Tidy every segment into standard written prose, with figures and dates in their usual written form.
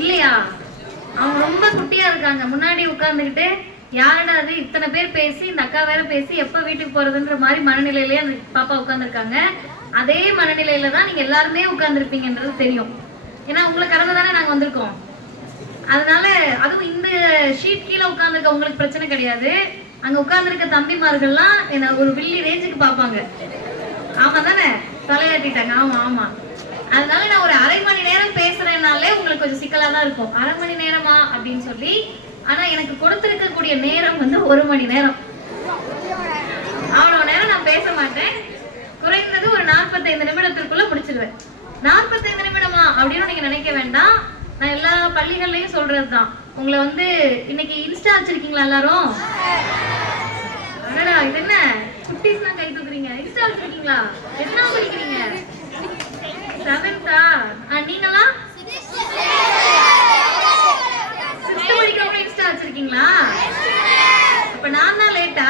இல்லையா? அவங்க ரொம்ப குட்டியா இருக்காங்க, முன்னாடி உட்கார்ந்துகிட்டு யாரடா அது இத்தனை பேர் பேசி இந்த அக்கா வேற பேசி எப்ப வீட்டுக்கு போறதுன்ற மாதிரி மனநிலையிலேயே அந்த பாப்பா உட்கார்ந்துருக்காங்க. அதே மனநிலையில தான் நீங்க எல்லாருமே உட்கார்ந்துருப்பீங்கன்றது தெரியும். ஏன்னா உங்களை கடந்து தானே நாங்க வந்திருக்கோம். அதனால அதுவும் இந்த ஷீட் கீழே உட்கார்ந்துருக்க உங்களுக்கு பிரச்சனை கிடையாது. அங்க உட்கார்ந்துருக்க தம்பிமார்கள்லாம் என்ன ஒரு வில்லி ரேஞ்சுக்கு பார்ப்பாங்க. ஆமா தானே? தலையாட்டிட்டாங்க. ஆமா ஆமா. அதனால நான் ஒரு அரை மணி நேரம் பேசுறேன்னாலே உங்களுக்கு கொஞ்சம் சிக்கலா தான் இருக்கும். அரை மணி நேரமா அப்படின்னு சொல்லி. ஆனா எனக்கு கொடுத்திருக்கக்கூடிய நேரம் வந்து 1 மணி நேரம். அவ்வளவு நேரம் நான் பேச மாட்டேன். குறைந்தது ஒரு 45 நிமிடத்திற்குள்ள முடிச்சிருவேன். 45 நிமிடமா அப்படின்னு நீங்க நினைக்க வேண்டாம். நான் எல்லா பள்ளிகள்லயும் சொல்றதுதான். உங்களை வந்து இன்னைக்கு இன்ஸ்டா வச்சிருக்கீங்களா எல்லாரும்? அடடா, இது என்ன குட்டீஸ் தான் கை தூக்குறீங்க. இன்ஸ்டா வச்சிருக்கீங்களா? என்ன படிக்கிறீங்க? 7th. நீங்களா 6th படிக்கிறவங்க இன்ஸ்டா வச்சிருக்கீங்களா? அப்ப நான் தான் லேட்டா?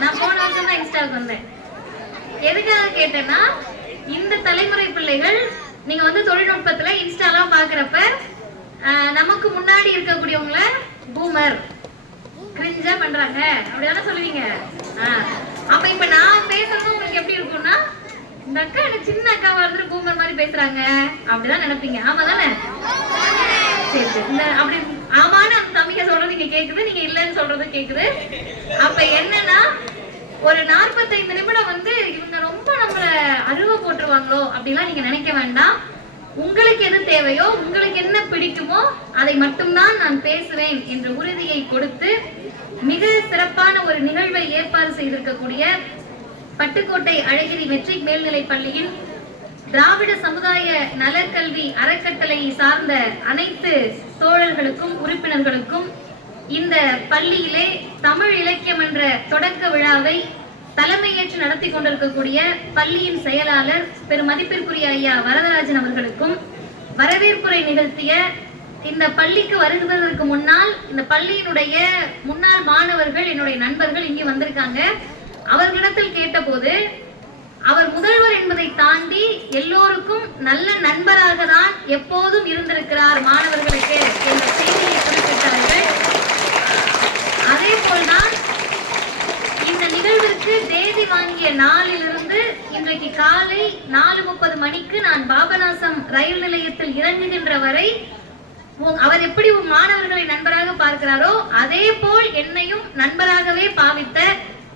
நான் போன வருஷம் தான் இன்ஸ்டாவுக்கு வந்தேன். எதுக்காக கேட்டேன்னா, இந்த தலைமுறை பிள்ளைகள் நீங்க வந்து தொழில்நுட்பத்துல இன்ஸ்டாலாம் பாக்குறப்ப நமக்கு முன்னாடி இருக்கக்கூடியவங்கள பூமர் கிரிஞ்சா பண்றாங்க அப்படிதானே சொல்லுவீங்க. அப்ப இப்ப நான் பேசுறது உங்களுக்கு எப்படி இருக்கும்னா, இந்த அக்கா எனக்கு சின்ன அக்காவா இருந்து பூமர் மாதிரி பேசுறாங்க அப்படிதான் நினைப்பீங்க. ஆமா தானே? சரி சரி. இந்த அப்படி ஆமான்னு அந்த தம்பிக்க சொல்றது நீங்க கேக்குது, நீங்க இல்லன்னு சொல்றது கேக்குது. அப்ப என்னன்னா, ஒரு 45 நிமிடம் வந்து இவங்க ரொம்ப நம்மள அருவ போட்டுருவாங்களோ அப்படிலாம் நீங்க நினைக்க வேண்டாம். உங்களுக்கு எது தேவையோ, உங்களுக்கு என்ன பிடிக்குமோ அதை மட்டும்தான் நான் பேசுவேன் என்ற உறுதியை கொடுத்து மிக சிறப்பான ஒரு நிகழ்வை ஏற்பாடு செய்திருக்கக்கூடிய பட்டுக்கோட்டை அழகிரி மெட்ரிக் மேல்நிலைப் பள்ளியின் திராவிட சமுதாய நலக்கல்வி அறக்கட்டளையை சார்ந்த அனைத்து தோழர்களுக்கும் உறுப்பினர்களுக்கும் இந்த பள்ளியிலே தமிழ் இலக்கியம் என்ற தொடக்க விழாவை தலைமையேற்று நடத்தி கொண்டிருக்கக்கூடிய பள்ளியின் செயலாளர் பெருமதிப்பிற்குரிய ஐயா வரதராஜன் அவர்களுக்கும், வரவேற்புரை நிகழ்த்திய இந்த பள்ளிக்கு வருவதற்கு முன்னால் இந்த பள்ளியினுடைய முன்னாள் மாணவர்கள் என்னுடைய நண்பர்கள் இங்கே வந்திருக்காங்க. அவர்களிடத்தில் கேட்டபோது அவர் முதல்வர் என்பதை தாண்டி எல்லோருக்கும் நல்ல நண்பராக தான் எப்போதும் இருந்திருக்கிறார் மாணவர்களுக்கு என்ற செய்தியை குறிப்பிட்டார்கள். அதே போல்தான் இந்த நிகழ்விற்கு தேதி வாங்கிய நாளிலிருந்து இன்றைக்கு காலை 4:30 மணிக்கு நான் பாபநாசம் ரயில் நிலையத்தில் இறங்குகின்ற வரை அவர் எப்படி மாணவர்களை நண்பராக பார்க்கிறாரோ அதே போல் என்னையும் நண்பராகவே பாவித்த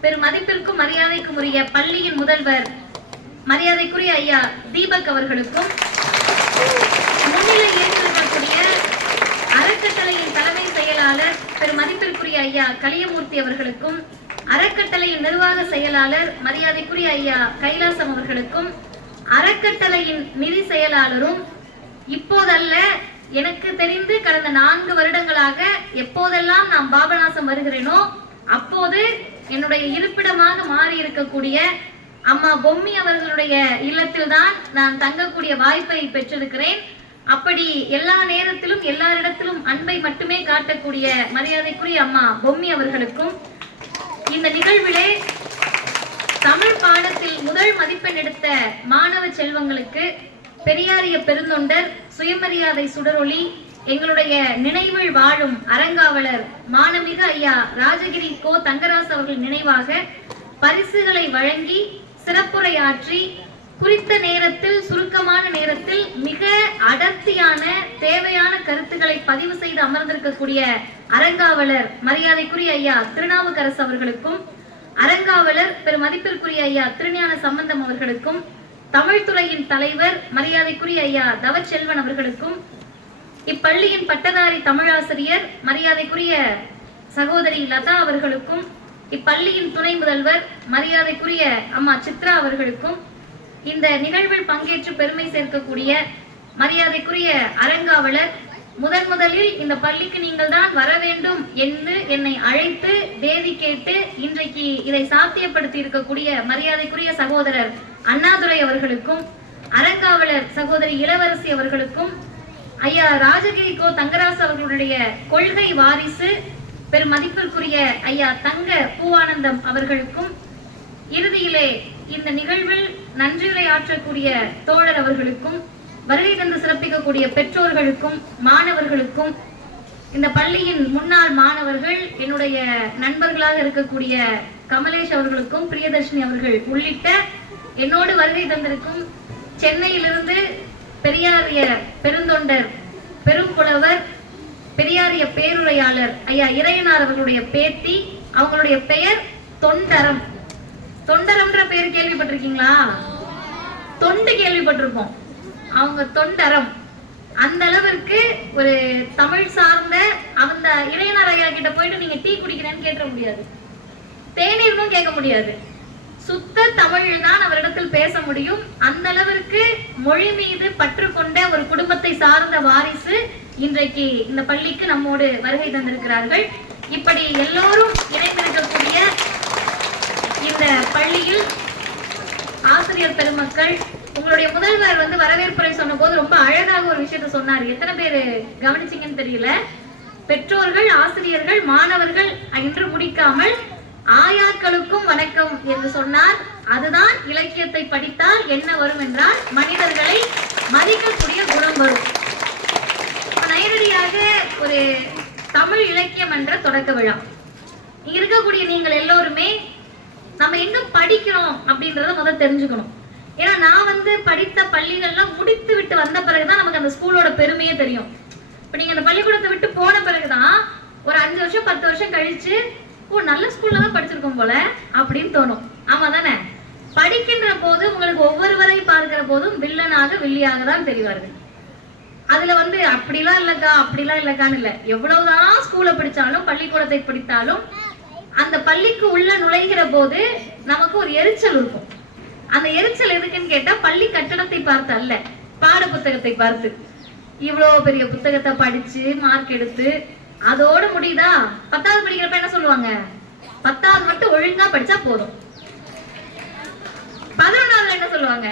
பெருமதிப்பிற்கும் மரியாதைக்கும் உரிய பள்ளியின் முதல்வர் மரியாதைக்குரிய ஐயா தீபக் அவர்களுக்கும், முன்னிலை ஏற்றிருக்கக்கூடிய அறக்கட்டளையின் தலைமை செயலாளர் பெருமதிப்பிற்குரிய ஐயா கலியமூர்த்தி அவர்களுக்கும், அறக்கட்டளையின் நிர்வாக செயலாளர் மரியாதைக்குரிய ஐயா கைலாசம் அவர்களுக்கும், அறக்கட்டளையின் நிதி செயலாளரும் இப்போதல்ல எனக்கு தெரிந்து கடந்த 4 வருடங்களாக எப்போதெல்லாம் நான் பாபநாசம் வருகிறேனோ அப்போது என்னுடைய இருப்பிடமாக மாறி இருக்கக்கூடிய அம்மா பொம்மி அவர்களுடைய இல்லத்தில் தான் நான் தங்கக்கூடிய வாய்ப்பை பெற்றிருக்கிறேன். அப்படி எல்லா நேரத்திலும் எல்லாரிடத்திலும் அன்பை மட்டுமே காட்டக்கூடிய மரியாதைக்குரிய அம்மா பொம்மி அவர்களுக்கும், இந்த நிகழ்விலே தமிழ் பாடத்தில் முதல் மதிப்பெண் எடுத்த மாணவ செல்வங்களுக்கு பெரியாரிய பெருந்தொண்டர் சுயமரியாதை சுடரொளி எங்களுடைய நினைவில் வாழும் அறங்காவலர் மானமிகு ஐயா ராஜகிரி கோ தங்கராசு அவர்கள் நினைவாக பரிசுகளை வழங்கி சிறப்புரையாற்றி குறித்த நேரத்தில் சுருக்கமான நேரத்தில் மிக அடர்த்தியான தேவையான கருத்துக்களை பதிவு செய்து அமர்ந்திருக்கக்கூடிய அறங்காவலர் மரியாதைக்குரிய ஐயா திருநாவுக்கரசு அவர்களுக்கும், அறங்காவலர் பெருமதிப்பிற்குரிய ஐயா திருஞான சம்பந்தம் அவர்களுக்கும், தமிழ்துறையின் தலைவர் மரியாதைக்குரிய ஐயா தவச்செல்வன் அவர்களுக்கும், இப்பள்ளியின் பட்டதாரி தமிழாசிரியர் மரியாதைக்குரிய சகோதரி லதா அவர்களுக்கும், இப்பள்ளியின் துணை முதல்வர் மரியாதைக்குரிய அம்மா சித்ரா அவர்களுக்கும், இந்த நிகழ்வில் பங்கேற்று பெருமை சேர்க்கக்கூடிய மரியாதைக்குரிய அறங்காவலர் முதலில் இந்த பள்ளிக்கு நீங்கள் தான் வர வேண்டும் என்று என்னை அழைத்து தேதி கேட்டு இன்றைக்கு இதை சாத்தியப்படுத்தி இருக்கக்கூடிய மரியாதைக்குரிய சகோதரர் அண்ணாதுரை அவர்களுக்கும், அறங்காவலர் சகோதரி இளவரசி அவர்களுக்கும், ஐயா ராஜகிரி கோ தங்கராசு அவர்களுடைய கொள்கை வாரிசு பெருமதிப்பிற்குரிய ஐயா தங்க பூவானந்தம் அவர்களுக்கும், இறுதியிலே இந்த நிகழ்வில் நன்றியுரை ஆற்றக்கூடிய தோழர் அவர்களுக்கும், வருகை தந்து சிறப்பிக்கக்கூடிய பெற்றோர்களுக்கும் மாணவர்களுக்கும், இந்த பள்ளியின் முன்னாள் மாணவர்கள், என்னுடைய நண்பர்களாக இருக்கக்கூடிய கமலேஷ் அவர்களுக்கும் பிரியதர்ஷினி அவர்கள் உள்ளிட்ட என்னோடு வருகை தந்திருக்கும் சென்னையிலிருந்து பெரியாரிய பெருந்தொண்டர், பெரும் புலவர், பெரியாரிய பேருரையாளர் ஐயா இறையனார் அவர்களுடைய பேத்தி, அவங்களுடைய பெயர் தொண்டரம். தொண்டரம்ன்ற பேர் கேள்விப்பட்டிருக்கீங்களா? தொண்டு கேள்விப்பட்டிருப்போம், அவங்க தொண்டரம். அந்த அளவிற்கு ஒரு தமிழ் சார்ந்த அந்த இறையனார் ஐயா கிட்ட போயிட்டு நீங்க டீ குடிக்கிறேன்னு கேட்ட முடியாது, தேநீர்னும் கேட்க முடியாது. சுத்த தமிழில் தான் அவரிடத்தில் பேச முடியும். அந்த அளவிற்கு மொழி மீது பற்று கொண்ட ஒரு குடும்பத்தை சார்ந்த வாரிசு இன்றைக்கு இந்த பள்ளிக்கு நம்மோடு வருகை தந்திருக்கிறார்கள். இப்படி எல்லோரும் இணைந்திருக்கக்கூடிய இந்த பள்ளியில் ஆசிரியர் பெருமக்கள், உங்களுடைய முதல்வர் வந்து வரவேற்புரை சொன்ன போது ரொம்ப அழகாக ஒரு விஷயத்த சொன்னார். எத்தனை பேர் கவனிச்சீங்கன்னு தெரியல. பெற்றோர்கள், ஆசிரியர்கள், மாணவர்கள் என்று முடிக்காமல் ஆயாக்களுக்கும் வணக்கம் என்று சொன்னார். அதுதான் இலக்கியத்தை படித்தால் என்ன வரும் என்றால் மனிதர்களை மதிக்கக்கூடிய குணம் வரும். நேரடியாக ஒரு தமிழ் இலக்கியம் என்ற தொடக்க விழா இருக்கக்கூடிய நீங்கள் எல்லோருமே நம்ம எங்க படிக்கிறோம் அப்படின்றத முதல் தெரிஞ்சுக்கணும். ஏன்னா நான் வந்து படித்த பள்ளிகள்லாம் முடித்து விட்டு வந்த பிறகுதான் நமக்கு அந்த ஸ்கூலோட பெருமையே தெரியும். இப்ப நீங்க அந்த பள்ளிக்கூடத்தை விட்டு போன பிறகுதான் ஒரு 5 வருஷம் 10 வருஷம் கழிச்சு ஓ நல்ல ஸ்கூல்ல தான் படிச்சிருக்கோம் போல அப்படின்னு தோணும். ஆமா தானே? படிக்கின்ற போது உங்களுக்கு ஒவ்வொருவரை பார்க்கிற போதும் வில்லனாக வில்லியாக தான் தெரிவார்கள். அதுல வந்து அப்படிலாம் இல்லக்கா அப்படிலாம் இல்லக்கான்னு இல்ல. எவ்வளவுதான் ஸ்கூல்ல படிச்சாலும் பள்ளிக்கூடத்தை படித்தாலும் அந்த பள்ளிக்கு உள்ள நுழைகிற போது நமக்கு ஒரு எரிச்சல் இருக்கும். அந்த எரிச்சல் எதுக்குன்னு கேட்டா பள்ளி கட்டடத்தை பார்த்து அல்ல, பாட புத்தகத்தை பார்த்து. இவ்வளவு பெரிய புத்தகத்தை படிச்சு மார்க் எடுத்து அதோட முடியுதா? 10வது படிக்கிறப்ப என்ன சொல்லுவாங்க? 10வது மட்டும் ஒழுங்கா படிச்சா போதும். 11வதுல என்ன சொல்லுவாங்க?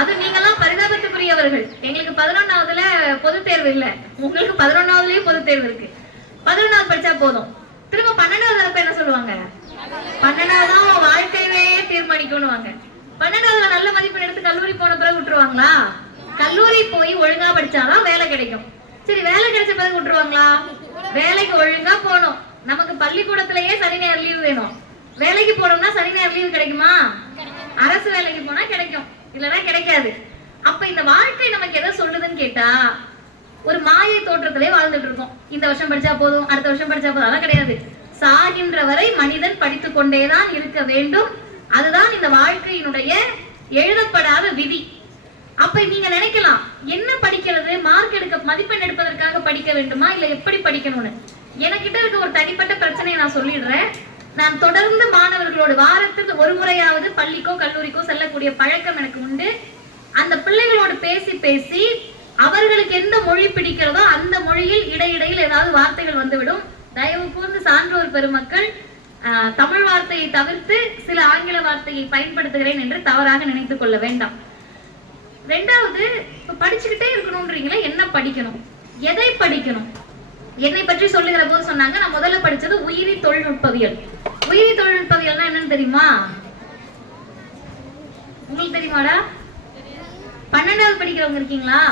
அது நீங்கெல்லாம் பரிதாபத்துக்குரியவர்கள். எங்களுக்கு 11வதுல பொது தேர்வு இல்ல, உங்களுக்கு 11வதுலயும் பொது தேர்வு இருக்கு. 11வது படிச்சா போதும். திரும்ப 12வது வரப்ப என்ன சொல்லுவாங்க? 12வது தான் வாழ்க்கையவே தீர்மானிக்கணும்வாங்க. 12வதுல நல்ல மதிப்பெண் எடுத்து கல்லூரி போன பிறகு விட்டுருவாங்களா? கல்லூரி போய் ஒழுங்கா படிச்சாதான் வேலை கிடைக்கும். சரி, வேலை கிடைச்ச பிறகு விட்டுருவாங்களா? வேலைக்கு ஒழுங்கா போகணும். நமக்கு பள்ளிக்கூடத்திலேயே சனி ஞாயிறு லீவு வேணும். வேலைக்கு போனோம்னா சனி ஞாயிறு லீவு கிடைக்குமா? அரசு வேலைக்கு போனா கிடைக்கும், இல்லைன்னா கிடைக்காது. அப்ப இந்த வாழ்க்கை நமக்கு எதை சொல்லுதுன்னு கேட்டா ஒரு மாயை தோற்றத்திலே வாழ்ந்துட்டு இருக்கோம். இந்த வருஷம் படிச்சா போதும், அடுத்த வருஷம் படிச்சா போதும், அதெல்லாம் கிடையாது. சாகின்ற வரை மனிதன் படித்துக் கொண்டேதான் இருக்க வேண்டும். அதுதான் இந்த வாழ்க்கையினுடைய எழுதப்படாத விதி. அப்ப நீங்க நினைக்கலாம், என்ன படிக்கிறது? மார்க் எடுக்க, மதிப்பெண் எடுப்பதற்காக படிக்க வேண்டுமா, இல்ல எப்படி படிக்கணும்னு? எனக்கிட்ட இருக்க ஒரு தனிப்பட்ட பிரச்சனையை நான் சொல்லிடுறேன். நான் தொடர்ந்து மாணவர்களோடு வாரத்துக்கு ஒரு முறையாவது பள்ளிக்கோ கல்லூரிக்கோ செல்லக்கூடிய பழக்கம் எனக்கு உண்டு. அந்த பிள்ளைகளோடு பேசி பேசி அவர்களுக்கு எந்த மொழி பிடிக்கிறதோ அந்த மொழியில் இடையிடையில் ஏதாவது வார்த்தைகள் வந்துவிடும். தயவு கூர்ந்து சான்றோர் பெருமக்கள் தமிழ் வார்த்தையை தவிர்த்து சில ஆங்கில வார்த்தையை பயன்படுத்துகிறேன் என்று தவறாக நினைத்துக் கொள்ள வேண்டாம். 2வது, இப்ப படிச்சுக்கிட்டே இருக்கணும்ன்றீங்களா, என்ன படிக்கணும், எதை படிக்கணும்? என்னை பற்றி சொல்லுகிற போது சொன்னாங்க, நான் முதல்ல படிச்சது உயிரி தொழில்நுட்பவியல். உயிரி தொழில்நுட்பவியல்னா என்னன்னு தெரியுமா? உங்களுக்கு தெரியுமாடா? 12வது படிக்கிறவங்க இருக்கீங்களா?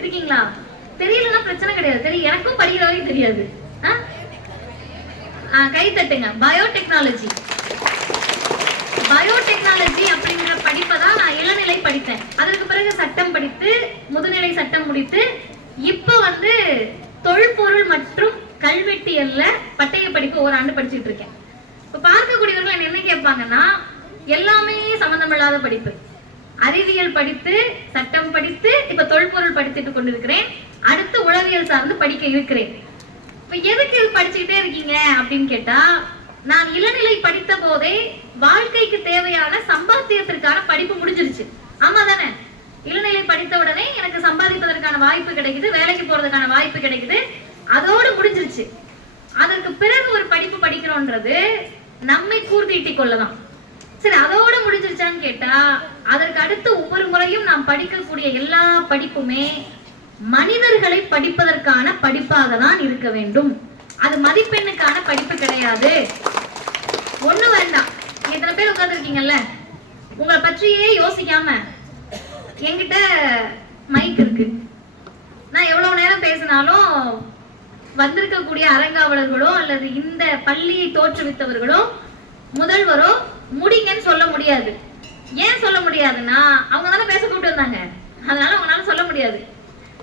இருக்கீங்களா? தெரியலன்னா பிரச்சனை கிடையாது. தெரியும், எனக்கும் படிக்கிற வரைக்கும் தெரியாது. கை தட்டுங்க. பயோடெக்னாலஜி. பயோடெக்னாலஜி அப்படிங்கிற படிப்பை தான் நான் இளநிலை படித்தேன். அதற்கு பிறகு சட்டம் படித்து முதுநிலை சட்டம் முடித்து இப்ப வந்து தொல்பொருள் மற்றும் கல்வெட்டியல்ல பட்டய படிப்பு 1 ஆண்டு படிச்சுட்டு இருக்கேன். இப்ப பார்க்கக்கூடியவர்கள் என்ன கேட்பாங்கன்னா, எல்லாமே சம்பந்தமில்லாத படிப்பு. அறிவியல் படித்து சட்டம் படித்து இப்ப தொல்பொருள் படித்துட்டு கொண்டிருக்கிறேன். அடுத்து உளவியல் சார்ந்து படிக்க இருக்கிறேன். இப்ப எதுக்கு இது படிச்சுக்கிட்டே இருக்கீங்க அப்படின்னு கேட்டா, நான் இளநிலை படித்த போதே வாழ்க்கைக்கு தேவையான சம்பாத்தியத்திற்கான படிப்பு முடிஞ்சிருச்சு. ஆமா தானே? இளநிலை படித்த உடனே எனக்கு சம்பாதிப்பதற்கான வாய்ப்பு கிடைக்குது, வேலைக்கு போறதுக்கான வாய்ப்பு கிடைக்குது, அதோடு முடிஞ்சிருச்சு. அதற்கு பிறகு ஒரு படிப்பு படிக்கிறோன்றது நம்மை கூர்தீட்டிக் கொள்ளலாம். சரி, அதோட முடிஞ்சிருச்சான்னு கேட்டா, அதற்கு அடுத்து ஒவ்வொரு முறையும் நாம் படிக்கக்கூடிய எல்லா படிப்புமே மனிதர்களை படிப்பதற்கான படிப்பாக தான் இருக்க வேண்டும். அது மதிப்பெண்ணுக்கான படிப்பு கிடையாது. ஒண்ணு வேண்டாம். எத்தனை பேர் உட்கார்ந்து இருக்கீங்கல்ல, உங்களை பற்றியே யோசிக்காம என்கிட்ட மைக் இருக்கு. நான் எவ்வளவு நேரம் பேசினாலும் வந்திருக்கக்கூடிய அரங்காவலர்களோ அல்லது இந்த பள்ளியை தோற்றுவித்தவர்களோ முதல்வரோ முடிங்கன்னு சொல்ல முடியாது. ஏன் சொல்ல முடியாதுன்னா அவங்க தானே பேச கூப்பிட்டு வந்தாங்க, அதனால அவங்களால சொல்ல முடியாது.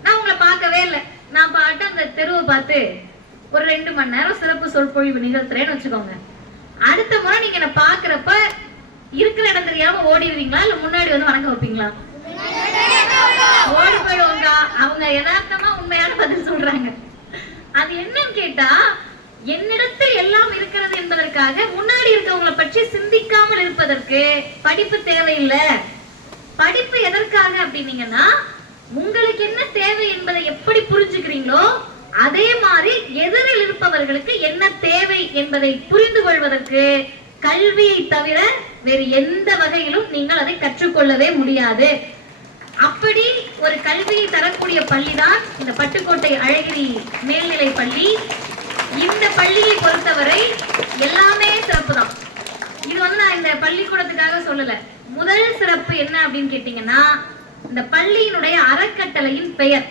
நான் உங்களை பார்க்கவே இல்லை, நான் பாட்டு அந்த தெருவை பார்த்து ஒரு 2 மணி நேரம் சிறப்பு சொற்பொழிவு நிகழ்த்துறேன்னு வச்சுக்கோங்க. அடுத்த முறை நீங்க என்ன பாக்குறப்ப இருக்கிற இடம் தெரியாம ஓடிடுவீங்களா இல்ல முன்னாடி வந்து வணக்கம் வைப்பீங்களா? ஓடி போயிடுவாங்க. அவங்க யதார்த்தமா உண்மையான பதில் சொல்றாங்க. அது என்னன்னு கேட்டா, என்னிடத்தில் எல்லாம் இருக்கிறது என்பதற்காக முன்னாடி இருக்கவங்களை பற்றி சிந்திக்காமல் இருப்பதற்கு படிப்பு தேவையில்லை. படிப்பு எதற்காக அப்படின்னீங்கன்னா, உங்களுக்கு என்ன தேவை என்பதை எப்படி புரிஞ்சுக்கிறீங்களோ அதே மாதிரி எதிரில் இருப்பவர்களுக்கு என்ன தேவை என்பதை புரிந்து கொள்வதற்கு கல்வியை தவிர வேறு எந்த வகையிலும் நீங்கள் அதை கற்றுக்கொள்ளவே முடியாது. அப்படி ஒரு கல்வியை தரக்கூடிய பள்ளிதான் இந்த பட்டுக்கோட்டை அழகிரி மேல்நிலை பள்ளி. இந்த பள்ளியை பொறுத்தவரை எல்லாமே சிறப்பு தான். இது வந்து நான் இந்த பள்ளிக்கூடத்துக்காக சொல்லல. முதல் சிறப்பு என்ன அப்படின்னு கேட்டீங்கன்னா, இந்த பள்ளியினுடைய அறக்கட்டளையின் பெயர்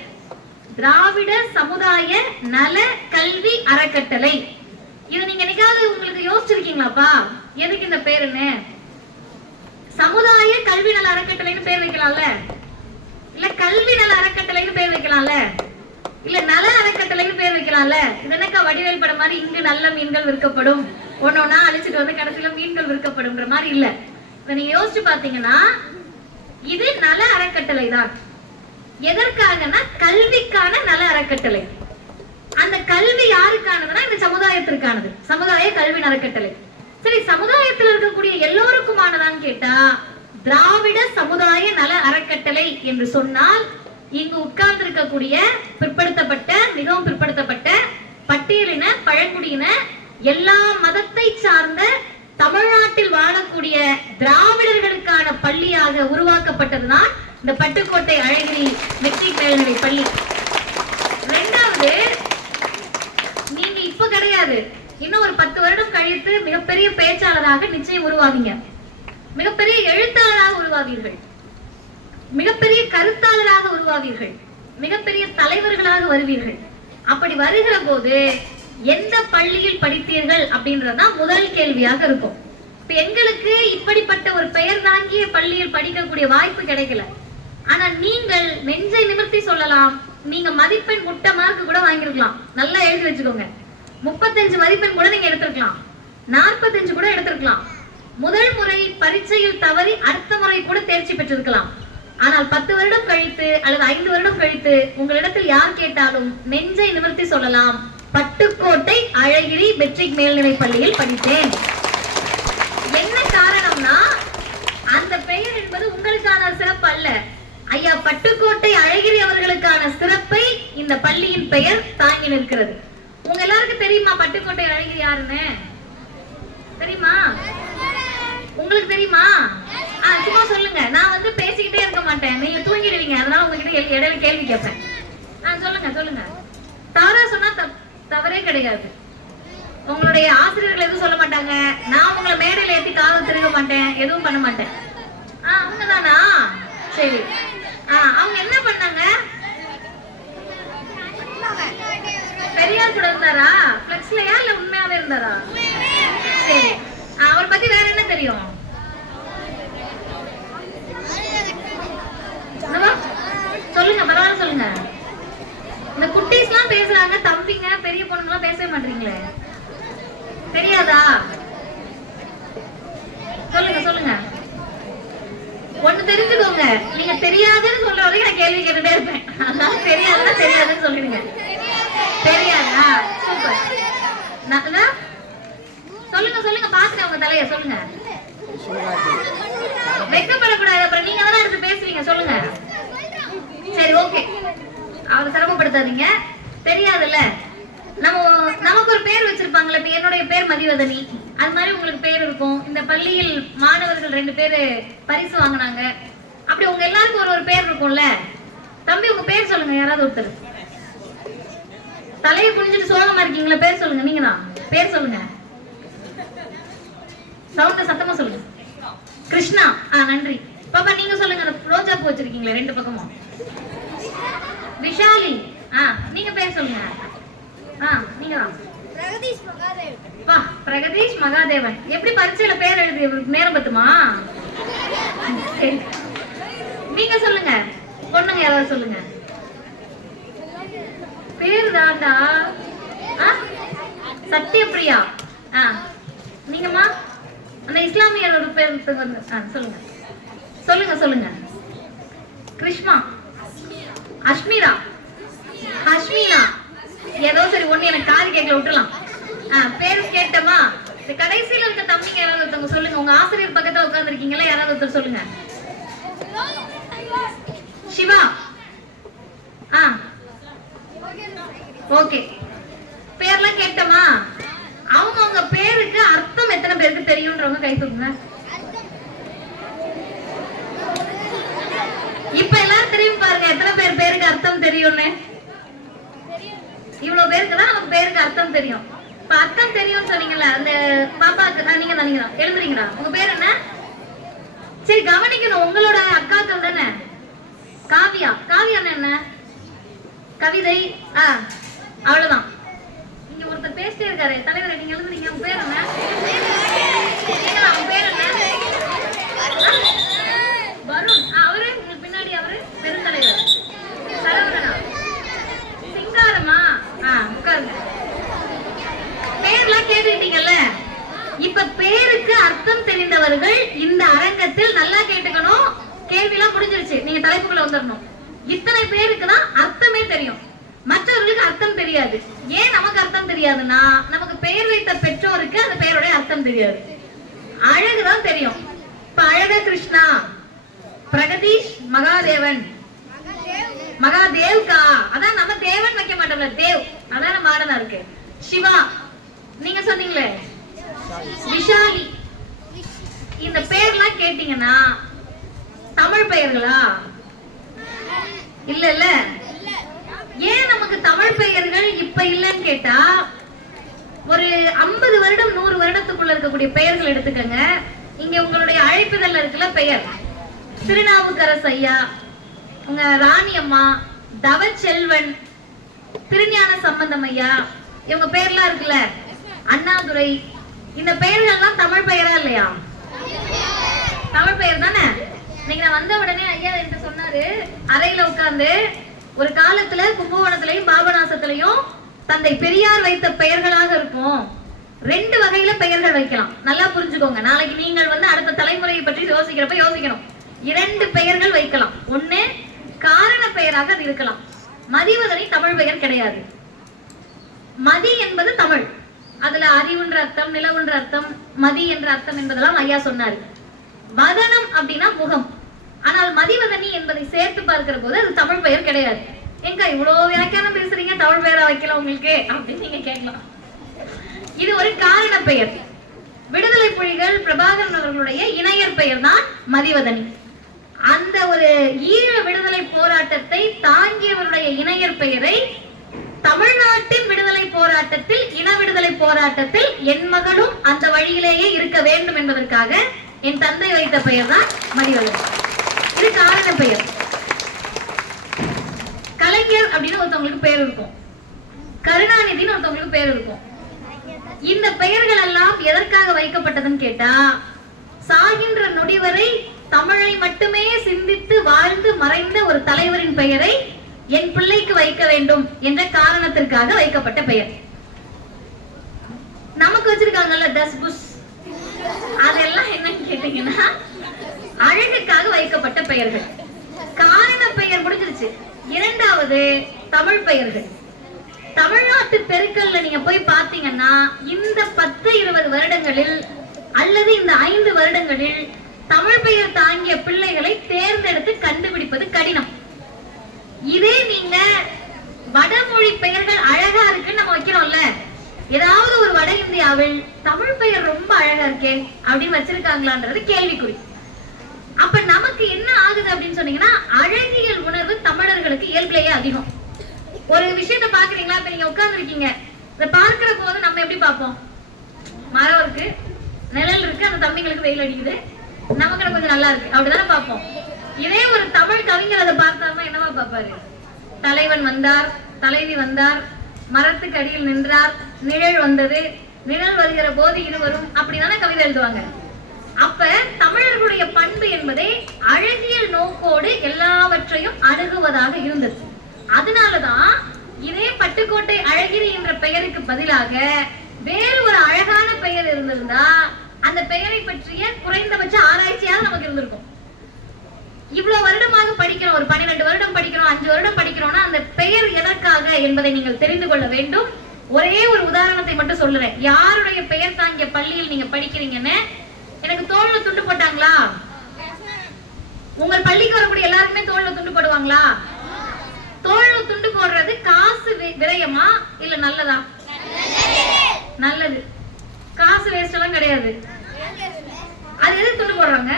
திராவிட சமுதாய நல கல்வி அறக்கட்டளை. இது நீங்க என்னைக்காவது உங்களுக்கு யோசிச்சிருக்கீங்களாப்பா எதுக்கு இந்த பேருன்னு? சமுதாய கல்வி நல அறக்கட்டளைன்னு பேர் வைக்கலாம்ல, இல்ல கல்வி நல அறக்கட்டளைன்னு பேர் வைக்கலாம்ல, இல்ல நல அறக்கட்டளைன்னு பேர் வைக்கலாம்ல. இது என்னக்கா வடிவேல் படம் மாதிரி இங்கு நல்ல மீன்கள் விற்கப்படும், ஒன்னொன்னா அழிச்சிட்டு வந்து கடைசியில மீன்கள் விற்கப்படும்ன்ற மாதிரி இல்ல. இதை நீங்க யோசிச்சு பாத்தீங்கன்னா இது நல அறக்கட்டளை தான். எதற்காகனா கல்விக்கான நல அறக்கட்டளை. அந்த கல்வி யாருக்கானதுன்னா இந்த சமுதாயத்திற்கானது, சமுதாய கல்வி அறக்கட்டளை. சரி, சமுதாயத்தில் இருக்கக்கூடிய எல்லோருக்குமானதான்னு கேட்டா திராவிட சமுதாய நல அறக்கட்டளை என்று சொன்னால் இங்கு உட்கார்ந்து இருக்கக்கூடிய பிற்படுத்தப்பட்ட, மிகவும் பிற்படுத்தப்பட்ட, பட்டியலின, பழங்குடியின, எல்லா மதத்தை சார்ந்த தமிழ்நாட்டில் வாழக்கூடிய திராவிடர்களுக்கான பள்ளியாக உருவாக்கப்பட்டதுதான் இந்த பட்டுக்கோட்டை அழகிரி மெட்ரிக் மேல்நிலை பள்ளி. இரண்டாவது, நீங்க இப்ப கிடையாது, இன்னும் ஒரு 10 வருடம் கழித்து மிகப்பெரிய பேச்சாளராக நிச்சயம் உருவாவீங்க, மிகப்பெரிய எழுத்தாளராக உருவாவீர்கள், மிகப்பெரிய கருத்தாளராக உருவாவீர்கள், மிகப்பெரிய தலைவர்களாக வருவீர்கள். அப்படி வருகிற போது எந்த பள்ளியில் படித்தீர்கள் அப்படின்றதுதான் முதல் கேள்வியாக இருக்கும். இப்ப எங்களுக்கு இப்படிப்பட்ட ஒரு பெயர் தாங்கிய பள்ளியில் படிக்கக்கூடிய வாய்ப்பு கிடைக்கல. ஆனா நீங்கள் நெஞ்சை நிமிர்த்தி சொல்லலாம், நீங்க மதிப்பெண் முட்டை மார்க் கூட வாங்கிருக்கலாம். நல்லா எழுதி வச்சுக்கோங்க. 35 மதிப்பெண் கூட நீங்க எடுத்திருக்கலாம், 45 கூட எடுத்திருக்கலாம். முதல் முறை பரீட்சையில் தவறி அடுத்த முறை கூட தேர்ச்சி பெற்றிருக்கலாம். ஆனால் 10 வருடம் கழித்து அல்லது 5 வருடம் கழித்து உங்களிடத்தில் யார் கேட்டாலும் நெஞ்சை நிமிர்த்தி சொல்லலாம், பட்டுக்கோட்டை அழகிரி மெட்ரிக் மேல்நிலை பள்ளியில் படித்தேன். என்ன காரணம்னா அந்த பெயர் என்பது உங்களுக்கான சிறப்பு அல்ல, ஐயா பட்டுக்கோட்டை அழகிரி அவர்களுக்கான சிறப்பை இந்த பள்ளியின் பெயர் தாங்கி நிற்கிறது. உங்க எல்லாருக்கும் தெரியுமா பட்டுக்கோட்டை அழகிரி யாருன்னு? தெரியுமா? உங்களுக்கு தெரியுமா? சும்மா சொல்லுங்க. நான் வந்து பேசிக்கிட்டே இருக்க மாட்டேன், நீங்க தூங்கிடுவீங்க, அதனால உங்ககிட்ட இடையில கேள்வி கேட்பேன். சொல்லுங்க சொல்லுங்க. தாரா சொன்னா தவறே கிடையாது. உங்களுடைய ஆசிரியர்கள் எதுவும் சொல்ல மாட்டாங்க, நான் உங்களை மேடையில ஏத்தி காலம் திருக மாட்டேன், எதுவும் பண்ண மாட்டேன். உண்மைதானா? சரி. அவங்க என்ன பண்ணாங்க? பெரியார் கூட இருந்தாரா? பிளெக்ஸ்லயா இல்ல உண்மையாவே இருந்தாரா? சரி. அவரை பத்தி வேற என்ன தெரியும்? சொல்லுங்க, பரவாயில்ல சொல்லுங்க. இந்த குட்டீஸ் எல்லாம் பேசுறாங்க, தம்பிங்க பெரிய பொண்ணுங்க எல்லாம் பேசவே மாட்டீங்களே, தெரியாதா? சொல்லுங்க சொல்லுங்க. ஒண்ணு தெரிஞ்சுக்கோங்க, நீங்க தெரியாதுன்னு சொல்ற வரைக்கும் நான் கேள்வி கேட்டுட்டே இருப்பேன். அதனால தெரியாதுன்னா தெரியாதுன்னு சொல்லிடுங்க. தெரியாதா? சூப்பர். சொல்லுங்க சொல்லுங்க, பாத்துட்டு உங்க தலைய சொல்லுங்க. வெக்கப்படக்கூடாது, அப்புறம் நீங்க தானே எடுத்து பேசுவீங்க. சொல்லுங்க. சரி, ஓகே, அவரை சிரமப்படுத்தாதீங்க. தெரியாதுல்ல, நமக்கு ஒரு பேர் வச்சிருப்பாங்கல்ல. இப்ப என்னுடைய பேர் மதிவதனி, அது மாதிரி உங்களுக்கு பேர் இருக்கும். இந்த பள்ளியில் மாணவர்கள் 2 பேரு பரிசு வாங்கினாங்க, அப்படி உங்க எல்லாருக்கும் ஒரு பேர் இருக்கும்ல. தம்பி உங்க பேர் சொல்லுங்க, யாராவது ஒருத்தர். தலையை குனிஞ்சிட்டு சோகமா இருக்கீங்களா? பேர் சொல்லுங்க. நீங்க தான் பேர் சொல்லுங்க, சவுண்ட சத்தமா சொல்லுங்க. கிருஷ்ணா. நன்றி. பாப்பா நீங்க சொல்லுங்க. ரோஜா பூ வச்சிருக்கீங்களா 2 பக்கமும்? விஷாலி. நீங்க பேர் சொல்லுங்க. நீங்க தான். பிரகதீஷ் மகாதேவன். வா, பிரகதீஷ் மகாதேவன். எப்படி பரீட்சையில பேர் எழுதி நேரம் பத்துமா? நீங்க சொல்லுங்க. பொண்ணுங்க யாராவது சொல்லுங்க. பேர் தாண்டா. சத்யபிரியா. நீங்கம்மா அந்த இஸ்லாமியர் ஒரு பேர் சொல்லுங்க சொல்லுங்க சொல்லுங்க. கிருஷ்மா. அஷ்மிரா. அஷ்மினா. ஏதோ சரி ஒண்ணு எனக்கு காது கேட்கல விட்டுலாம். பேரு கேட்டமா. கடைசியில இருக்க தம்பிங்க யாராவது ஒருத்தவங்க சொல்லுங்க. உங்க ஆசிரியர் பக்கத்துல உட்கார்ந்து இருக்கீங்களா? யாராவது ஒருத்தர் சொல்லுங்க. சிவா. ஓகே. பேர்லாம் கேட்டமா. அவங்க பேருக்கு அர்த்தம் எத்தனை பேருக்கு தெரியும்ன்றவங்க கை தூக்குங்க. இப்ப எல்லாரும் தெரியும் பாருங்க எத்தனை பேருக்கு அர்த்தம் தெரியும்னு. இவ்வளவு பேருக்கு தான் நமக்கு பேருக்கு அர்த்தம் தெரியும். இப்ப அர்த்தம் தெரியும்னு சொன்னீங்கல்ல அந்த பாப்பாக்கு. நீங்க தான் எழுதுறீங்களா? உங்க பேர் என்ன? சரி கவனிக்கணும். உங்களோட அக்காக்கள் தானே காவியா. காவியா என்ன? கவிதை. அவ்வளவுதான். இங்க ஒருத்தர் பேசிட்டே இருக்காரு. தலைவர் நீங்க எழுதுறீங்க. உங்க பேர் என்ன? உங்க பேர் என்ன? வருண். அவரு உங்களுக்கு பின்னாடி அவரு பெருந்தலைவர் சரவணனா. சிங்காரமா. உட்காருங்க. பேர்லாம் கேட்டுக்கிட்டீங்கல்ல. இப்ப பேருக்கு அர்த்தம் தெரிந்தவர்கள் இந்த அரங்கத்தில் நல்லா கேட்டுக்கணும். கேள்விலாம் முடிஞ்சிருச்சு. நீங்க தலைப்புக்குள்ள வந்துடணும். இத்தனை பேருக்கு தான் அர்த்தமே தெரியும். மற்றவர்களுக்கு அர்த்தம் தெரியாது. ஏன் நமக்கு அர்த்தம் தெரியாதுன்னா நமக்கு பெயர் வைத்த பெற்றோருக்கு அந்த பெயருடைய அர்த்தம் தெரியாது. அழகுதான் தெரியும். இப்ப அழக கிருஷ்ணா, பிரகதீஷ் மகாதேவன், மகாதேவ்கா. அதான் நம்ம தேவன் வைக்க மாட்டோம்ல, தேவ். அதான் மாடனா இருக்கு. சிவா. நீங்க சொன்னீங்களே விஷாலி. இந்த பேர்லாம் கேட்டீங்கன்னா தமிழ் பெயர்களா? இல்ல இல்ல. ஏன் நமக்கு தமிழ் பெயர்கள் இப்ப இல்லன்னு கேட்டா ஒரு 50 வருடம் 100 வருடத்துக்குள்ள இருக்கக்கூடிய பெயர்கள் எடுத்துக்கங்க. இங்க உங்களுடைய அழைப்புதல்ல இருக்குல்ல பெயர். திருநாவுக்கரசு ஐயா, உங்க ராணி அம்மா, தவச்செல்வன், திருஞான சம்பந்தம் ஐயா, இவங்க பேர்லாம் இருக்குல்ல, அண்ணாதுரை. இந்த பெயர்கள்லாம் தமிழ் பெயரா இல்லையா? தமிழ் பெயர் தானே. நீங்க நான் வந்த உடனே ஐயா என்று சொன்னாரு அறையில உட்கார்ந்து, ஒரு காலத்துல கும்பகோணத்திலையும் பாபநாசத்திலையும் தந்தை பெரியார் வைத்த பெயர்களாக இருக்கும். 2 வகையில பெயர்கள் வைக்கலாம். நல்லா புரிஞ்சுக்கோங்க. நாளைக்கு நீங்கள் அடுத்த தலைமுறையை பற்றி யோசிக்கிறப்ப யோசிக்கணும். 2 பெயர்கள் வைக்கலாம். ஒண்ணு காரண பெயராக அது இருக்கலாம். மதிவதனி தமிழ் பெயர் கிடையாது. மதி என்பது தமிழ். அதுல அறிவுன்ற அர்த்தம், நிலவுன்ற அர்த்தம், மதி என்ற அர்த்தம் என்பதெல்லாம் ஐயா சொன்னாரு. வதனம் அப்படின்னா முகம். ஆனால் மதிவதனி என்பதை சேர்த்து பார்க்கிற போது அது தமிழ் பெயர் கிடையாது. எங்க இவ்வளவு வியாக்கியானம் பேசுறீங்க, தமிழ் பெயரா வைக்கல உங்களுக்கு அப்படின்னு நீங்க கேட்கலாம். இது ஒரு காரண பெயர். விடுதலை புலிகள் பிரபாகரன் அவர்களுடைய இணையர் பெயர் தான் மதிவதனி. அந்த ஒரு ஈழ விடுதலை போராட்டத்தை தாங்கியவருடைய இணையர் பெயரை தமிழ்நாட்டின் விடுதலை போராட்டத்தில், இன விடுதலை போராட்டத்தில் என் மகளும் அந்த வழியிலேயே இருக்க வேண்டும் என்பதற்காக என் தந்தை வைத்த பெயர் தான் மதிவதனி. இது காரண பெயர். கலைஞர் அப்படின்னு ஒருத்தவங்களுக்கு பெயர் இருக்கும், கருணாநிதினு ஒருத்தவங்களுக்கு பெயர் இருக்கும். இந்த பெயர்கள் எல்லாம் எதற்காக வைக்கப்பட்டதுன்னு கேட்டா, சாகின்ற நொடிவரை தமிழை மட்டுமே சிந்தித்து வாழ்ந்து மறைந்த ஒரு தலைவரின் பெயரை என் பிள்ளைக்கு வைக்க வேண்டும் என்ற காரணத்திற்காக வைக்கப்பட்ட பெயர். நமக்கு வச்சிருக்காங்கல்ல டஸ்புஸ், அதெல்லாம் என்னன்னு கேட்டீங்கன்னா அழகுக்காக வைக்கப்பட்ட பெயர்கள். காரண பெயர் முடிஞ்சிருச்சு. இரண்டாவது தமிழ் பெயர்கள். தமிழ்நாட்டு தெருக்கள்ல நீங்க போய் பாத்தீங்கன்னா இந்த 10-20 வருடங்களில் அல்லது இந்த 5 வருடங்களில் தமிழ் பெயர் தாங்கிய பிள்ளைகளை தேர்ந்தெடுத்து கண்டுபிடிப்பது கடினம். இதே நீங்க வடமொழி பெயர்கள் அழகா இருக்குன்னு நம்ம வைக்கிறோம்ல, ஏதாவது ஒரு வட இந்தியாவில் தமிழ் பெயர் ரொம்ப அழகா இருக்கே அப்படின்னு வச்சிருக்காங்களான்றது கேள்விக்குறி. அப்ப நமக்கு என்ன ஆகுது அப்படின்னு சொன்னீங்கன்னா, அழகியல் உணர்வு தமிழர்களுக்கு இயல்பிலேயே அதிகம். ஒரு விஷயத்த பாக்குறீங்களா, இப்ப நீங்க உட்கார்ந்து இருக்கீங்க, இத பார்க்கிற போது நம்ம எப்படி பார்ப்போம்? மரம் இருக்கு, நிழல் இருக்கு, அந்த தம்பிங்களுக்கு வெயில் அடிக்குது, நமக்கு கொஞ்சம் நல்லா இருக்கு, அப்படிதானே பார்ப்போம். இதே ஒரு தமிழ் கவிஞர் அதை பார்த்தாருன்னா என்னவா பார்ப்பாரு? தலைவன் வந்தார், தலைவி வந்தார், மரத்துக்கு அடியில் நின்றார், நிழல் வந்தது, நிழல் வருகிற போது இருவரும், அப்படிதானே கவிதை எழுதுவாங்க. அப்ப தமிழர்களுடைய பண்பு என்பதே அழகியல் நோக்கோடு எல்லாவற்றையும் அணுகுவதாக இருந்தது. அதனாலதான் இதே பட்டுக்கோட்டை அழகிரி என்ற பெயருக்கு பதிலாக வேறு ஒரு அழகான பெயர் இருந்திருந்தா அந்த பெயரை பற்றிய குறைந்தபட்ச ஆராய்ச்சியாக நமக்கு இருந்திருக்கும். இவ்வளவு வருடமாக படிக்கிறோம், ஒரு 12 வருடம் படிக்கிறோம், 5 வருடம் படிக்கிறோம்னா அந்த பெயர் எதற்காக என்பதை நீங்கள் தெரிந்து கொள்ள வேண்டும். ஒரே ஒரு உதாரணத்தை மட்டும் சொல்லுறேன். யாருடைய பெயர் தாங்கிய பள்ளியில் நீங்க படிக்கிறீங்கன்னு எனக்கு தோல்ல துண்டு போட்டாங்களா? உங்கள் பள்ளிக்கு வரக்கூடிய எல்லாருக்குமே தோல்ல துண்டு போடுவாங்களா? தோல்ல துண்டு போடுறது காசு விரயமா இல்ல நல்லதா? நல்லது. காசு வேஸ்ட் எல்லாம் கிடையாது. அது எது துண்டு போடுறாங்க?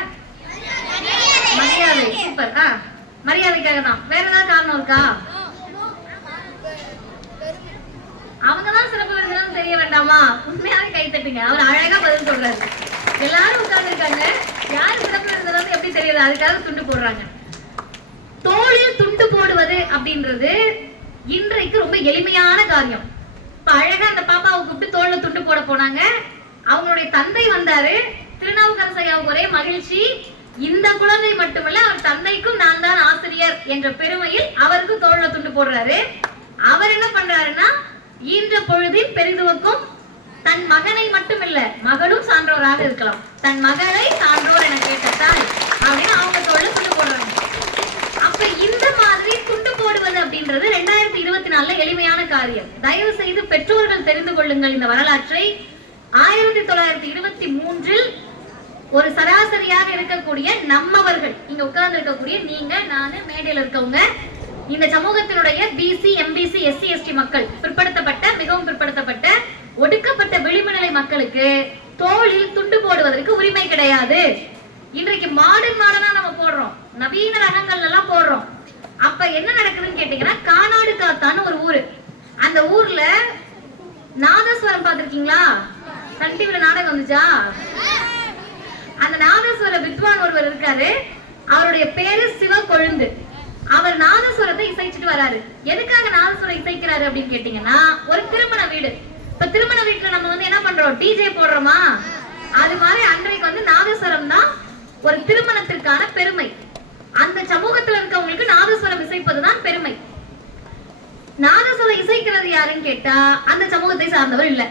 மரியாதை. சூப்பர். மரியாதைக்காக தான். வேற ஏதாவது காரணம் இருக்கா? அவங்கதான் சிறப்பு விருந்தினர் தெரிய வேண்டாமா? உண்மையாவே கை தட்டுங்க. அவர் அழகா பதில் சொல்றாரு. எல்லாரும் உட்கார்ந்து இருக்காங்க. யாரு சிறப்பு விருந்தினர் எப்படி தெரியுது? அதுக்காக துண்டு போடுறாங்க. தோளில் துண்டு போடுவது அப்படின்றது இன்றைக்கு ரொம்ப எளிமையான காரியம். இப்ப அழகா அந்த பாப்பாவை கூப்பிட்டு தோல்ல துண்டு போட போனாங்க. அவங்களுடைய தந்தை வந்தாரு. திருநாவுக்கரசு ஐயாவுக்கு ஒரே மகிழ்ச்சி. இந்த குழந்தை மட்டுமல்ல, அவர் தந்தைக்கும் நான் தான் ஆசிரியர் என்ற பெருமையில் அவருக்கும் தோல்ல துண்டு போடுறாரு. அவர் என்ன பண்றாருன்னா, ஈன்ற பொழுதில் பெரிதுவக்கும் தன் மகனை மட்டுமில்ல, மகளும் சான்றோராக இருக்கலாம், தன் மகளை சான்றோர் என கேட்டால் அப்படின்னு அவங்க தோல்ல துண்டு போடுறாங்க. அப்ப இந்த மாதிரி துண்டு போடுவது அப்படின்றது 2024 எளிமையான காரியம். தயவு செய்து பெற்றோர்கள் தெரிந்து கொள்ளுங்கள் இந்த வரலாற்றை. 1923 ஒரு சராசரியாக இருக்கக்கூடிய நம்மவர்கள், இங்க உட்கார்ந்து இருக்கக்கூடிய நீங்க, நானு, மேடையில் இருக்கவங்க, இந்த சமூகத்தினுடைய பிசி, எம்பிசி, எஸ்சி, எஸ்டி மக்கள், பிற்படுத்தப்பட்ட, மிகவும் பிற்படுத்தப்பட்ட, ஒடுக்கப்பட்ட விளிம்புநிலை மக்களுக்கு தோளில் துண்டு போடுவதற்கு உரிமை கிடையாது. இன்றைக்கு மாடர்னா நம்ம போடுறோம், நவீன ரகங்கள் எல்லாம் போடுறோம். அப்ப என்ன நடக்குதுன்னு கேட்டீங்கன்னா, கானாடு காத்தான்னு ஒரு ஊரு. அந்த ஊர்ல நாதஸ்வரம் பார்த்திருக்கீங்களா? சன் டிவில நாடகம் வந்துச்சா? அந்த நாதஸ்வர வித்வான் ஒருவர் இருக்காரு. அவருடைய பேரு சிவக்கொழுந்து. அவர் நாதஸ்வரத்தை இசைச்சிட்டு வராரு. எதுக்காக நாதஸ்வரம் இசைக்கிறாரு அப்படின்னு கேட்டீங்கன்னா, ஒரு திருமண வீடு. இப்ப திருமண வீட்டுல நம்ம என்ன பண்றோம்? டிஜே போடுறோமா? அது மாதிரி அன்றைக்கு நாதஸ்வரம் தான் ஒரு திருமணத்திற்கான பெருமை. அந்த சமூகத்துல இருக்கவங்களுக்கு நாதஸ்வரம் இசைப்பதுதான் பெருமை. நாதஸ்வரம் இசைக்கிறது யாருன்னு கேட்டா அந்த சமூகத்தை சார்ந்தவர் இல்ல.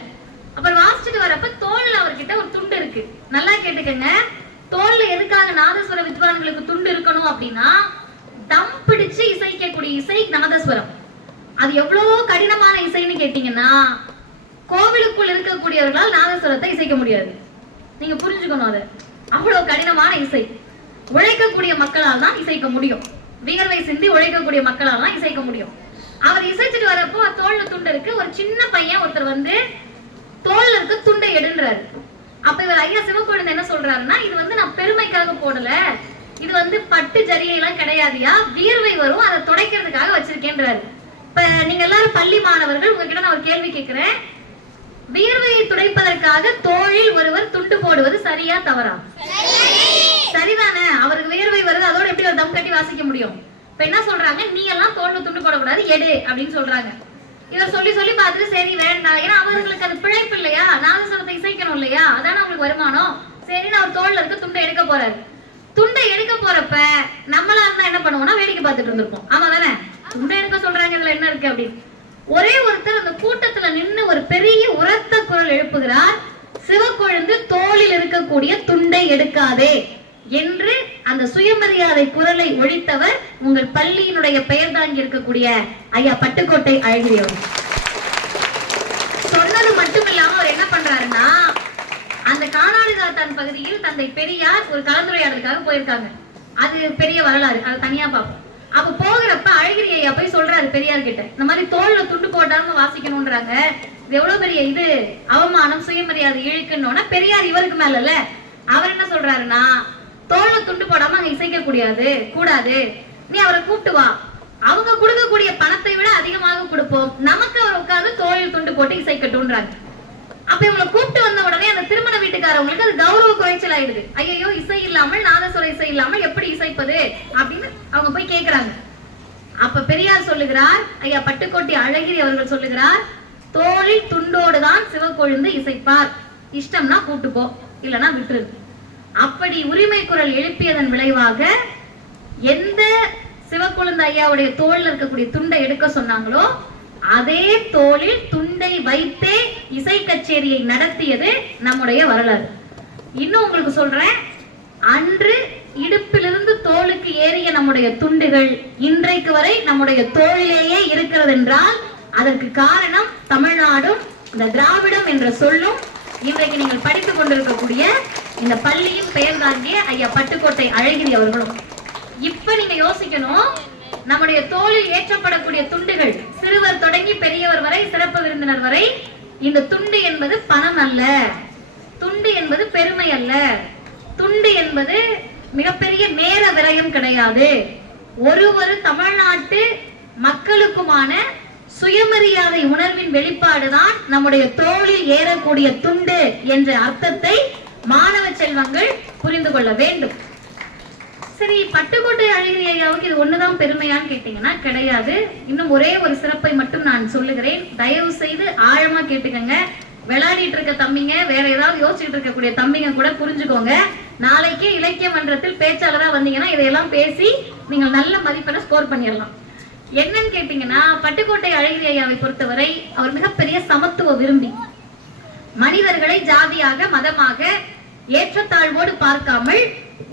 அப்புறம் வாசிச்சுட்டு வரப்ப தோல்ல அவர்கிட்ட ஒரு துண்டு இருக்கு. நல்லா கேட்டுக்கங்க. தோல்ல எதுக்காக நாதஸ்வர வித்வான்களுக்கு துண்டு இருக்கணும் அப்படின்னா, தம் பிடிச்சு இசைக்கக்கூடிய இசை நாதஸ்வரம். அது எவ்வளவோ கடினமான இசைன்னு கேட்டீங்கன்னா, கோவிலுக்குள் இருக்கக்கூடியவர்களால் நாதஸ்வரத்தை இசைக்க முடியாது. நீங்க புரிஞ்சுக்கணும். அது அவ்வளவு கடினமான இசை. உழைக்கக்கூடிய மக்களால் தான் இசைக்க முடியும். வியர்வை சிந்தி உழைக்கக்கூடிய மக்களால் தான் இசைக்க முடியும். அவர் இசைச்சிட்டு வரப்போ தோல்ல துண்டு இருக்கு. ஒரு சின்ன பையன் ஒருத்தர் தோல்ல இருக்க துண்டை எடுன்றாரு. அப்ப இவர் ஐயா சிவக்கொழுந்து என்ன சொல்றாருன்னா, இது நான் பெருமைக்காக போடல, இது பட்டு ஜரிகை எல்லாம் கிடையாதுயா, வியர்வை வரும், அதை துடைக்கிறதுக்காக வச்சிருக்கேன்றாரு. இப்ப நீங்க எல்லாரும் பள்ளி மாணவர்கள், உங்ககிட்ட நான் ஒரு கேள்வி கேட்கிறேன். வியர்வையை துடைப்பதற்காக தோளில் ஒருவர் துண்டு போடுவது சரியா தவறா? சரிதானே? அவருக்கு வியர்வை வருது, அதோட எப்படி ஒரு தம் கட்டி வாசிக்க முடியும்? இப்ப என்ன சொல்றாங்க, நீ எல்லாம் தோல்ல துண்டு போடக்கூடாது, எடு அப்படின்னு சொல்றாங்க. இவர் சொல்லி சொல்லி பார்த்துட்டு சரி வேண்டாம், ஏன்னா அவர்களுக்கு அது பிழைப்பு இல்லையா, நாதஸ்வரத்தை இசைக்கணும் இல்லையா, அதான அவங்களுக்கு வருமானம். சரின்னு அவர் தோல்ல இருக்க துண்டை எடுக்க போறாரு. துண்டை எடுக்க போறப்ப நம்மளா இருந்தா என்ன பண்ணுவோம்னா வேடிக்கை பார்த்துட்டு இருந்திருப்போம். ஆமா தானே? துண்டை எடுக்க சொல்றாங்க, இதுல என்ன இருக்கு அப்படின்னு. ஒரே ஒருத்தர் அந்த கூட்டத்துல நின்று ஒரு பெரிய உரத்த குரல் எழுப்புகிறார், சிவக்கொழுந்து தோளில் இருக்கக்கூடிய துண்டை எடுக்காதே என்று. அந்த சுயமரியாதை குரலை ஒழித்தவர் உங்கள் பள்ளியினுடைய பெயர் தாங்கி இருக்கக்கூடிய ஐயா பட்டுக்கோட்டை அழகிரி அவர். சொன்னது மட்டுமில்லாம அவர் என்ன பண்றாருன்னா, அந்த கானாடு காத்தான் பகுதியில் தந்தை பெரியார் ஒரு கலந்துரையாடலுக்காக போயிருக்காங்க. அது பெரிய வரலாறு, அதை தனியா பார்ப்போம். அப்ப போகிறப்ப அழகிரி ஐயா போய் சொல்றாரு பெரியார் கிட்ட, இந்த மாதிரி தோல்ல துண்டு போட்டாலும் வாசிக்கணும்ன்றாங்க, இது எவ்வளவு பெரிய இது அவமானம், சுயமரியாதை இழுக்குன்னு. பெரியார் இவருக்கு மேலல அவர் என்ன சொல்றாருன்னா, தோல்ல துண்டு போடாம அங்க இசைக்க கூடாது, நீ அவரை கூப்பிட்டு வா, அவங்க கொடுக்கக்கூடிய பணத்தை விட அதிகமாக கொடுப்போம், நமக்கு அவர் உட்கார்ந்து தோளில் துண்டு போட்டு இசைக்கட்டும்ன்றாங்க. அப்ப இவங்களை கூப்பிட்டு வந்த உடனே அந்த திருமண வீட்டுக்காரவங்களுக்கு அது கௌரவ குறைச்சல் ஆயிடுது. ஐயோ, இசை இல்லாமல், நாதஸ்வர இசை இல்லாமல் எப்படி இசைப்பது அப்படின்னு அவங்க போய் கேட்கிறாங்க. அப்ப பெரியார் சொல்லுகிறார், ஐயா பட்டுக்கோட்டை அழகிரி அவர்கள் சொல்லுகிறார், தோளில் துண்டோடுதான் சிவக்கொழுந்து இசைப்பார், இஷ்டம்னா கூட்டுப்போ இல்லனா விட்டுரு. அப்படி உரிமை குரல் எழுப்பியதன் விளைவாக எந்த சிவக்கொழுந்து ஐயாவுடைய தோல்ல இருக்கக்கூடிய துண்டை எடுக்க சொன்னாங்களோ அதே தோளில் துண்டை வைத்தே இசை கச்சேரியை நடத்தியது நம்முடைய வரலாறு. இன்னும் உங்களுக்கு சொல்றேன், அன்று இடுப்பிலிருந்து தோளுக்கு ஏறிய நம்முடைய துண்டுகள் இன்றைக்கு வரை நம்முடைய தோளிலேயே இருக்கிறது என்றால் அதற்கு காரணம் தமிழ்நாடும் இந்த திராவிடம் என்ற சொல்லும் இன்றைக்கு நீங்கள் படித்துக் கொண்டிருக்கக்கூடிய இந்த பள்ளியின் பெயர் தாங்கிய ஐயா பட்டுக்கோட்டை அழகிரி அவர்களும். இப்ப நீங்க யோசிக்கணும், நம்முடைய தோளில் ஏற்றப்படக்கூடிய துண்டுகள் சிறுவர் தொடங்கி பெரியவர் வரை, சிறப்பு விருந்தினர் வரை, இந்த துண்டு என்பது பணம் அல்ல, துண்டு என்பது பெருமை அல்ல, துண்டு என்பது மிகப்பெரிய நேர விரயம் கிடையாது. ஒரு தமிழ்நாட்டு மக்களுக்குமான சுயமரியாதை உணர்வின் வெளிப்பாடுதான் நம்முடைய தோளில் ஏறக்கூடிய துண்டு என்ற அர்த்தத்தை மாணவ செல்வங்கள் புரிந்து கொள்ள வேண்டும். சரி, பட்டுக்கோட்டை அழகிரி ஐயாவுக்கு இது ஒண்ணுதான் பெருமையான்னு கேட்டீங்கன்னா கிடையாது. இன்னும் ஒரே ஒரு சிறப்பை மட்டும் நான் சொல்லுகிறேன், தயவு செய்து ஆழமா கேட்டுக்கங்க. விளையாடிட்டு இருக்க தம்பிங்க, வேற ஏதாவது யோசிச்சுட்டு இருக்கக்கூடிய தம்பிங்க கூட புரிஞ்சுக்கோங்க. நாளைக்கே இலக்கிய மன்றத்தில் பேச்சாளரா வந்தீங்கன்னா இதையெல்லாம் பேசி நீங்கள் நல்ல மதிப்பெண்ணை ஸ்கோர் பண்ணிடலாம். என்னன்னு கேட்டீங்கன்னா, பட்டுக்கோட்டை அழகிரி ஐயாவை பொறுத்தவரை அவர் மிகப்பெரிய சமத்துவ விரும்பி, மனிதர்களை ஜாதியாக மதமாக ஏற்றத்தாழ்வோடு பார்க்காமல்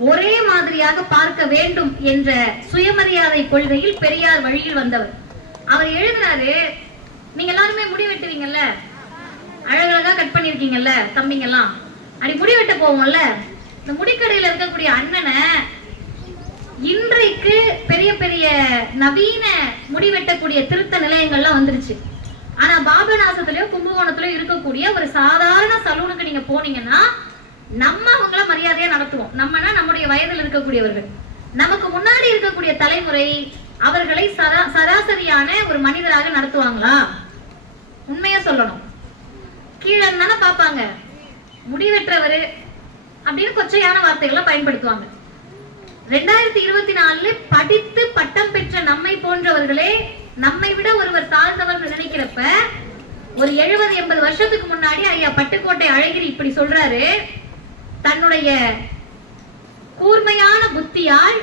ஒரே மாதிரியாக பார்க்க வேண்டும் என்ற சுயமரியாதை கொள்கையில் பெரியார் வழியில் வந்தவர். அவர் எழுதினாரு, நீங்க எல்லாருமே முடி வெட்டுவீங்கல்ல, அழகழகா கட் பண்ணிருக்கீங்கல்ல தம்பிங்கெல்லாம், அப்படி முடி வெட்ட போவோம்ல, இந்த முடிக்கடையில இருக்கக்கூடிய அண்ணனை இன்றைக்கு பெரிய பெரிய நவீன முடி வெட்டக்கூடிய திருத்த நிலையங்கள்லாம் வந்துருச்சு. ஆனா பாபநாசத்திலயோ கும்பகோணத்திலயோ இருக்கக்கூடிய ஒரு சாதாரண சலூனுக்கு நீங்க போனீங்கன்னா நம்ம அவங்கள மரியாதையா நடத்துவோம். நம்மனா நம்முடைய வயதில் இருக்கக்கூடியவர்கள், நமக்கு முன்னாடி இருக்கக்கூடிய தலைமுறை அவர்களை சராசரியான ஒரு மனிதராக நடத்துவாங்களா? உண்மையா சொல்லணும், கீழே தானே பார்ப்பாங்க. முடி வெற்றவர் அப்படின்னு கொச்சையான வார்த்தைகளை பயன்படுத்துவாங்க. 2024 படித்து பட்டம் பெற்ற நம்மை போன்றவர்களே நம்மை விட ஒருவர் தாழ்ந்தவர்கள் நினைக்கிறப்ப, ஒரு 70-80 வருஷத்துக்கு முன்னாடி ஐயா பட்டுக்கோட்டை அழகிரி இப்படி சொல்றாரு, தன்னுடைய கூர்மையான புத்தியால்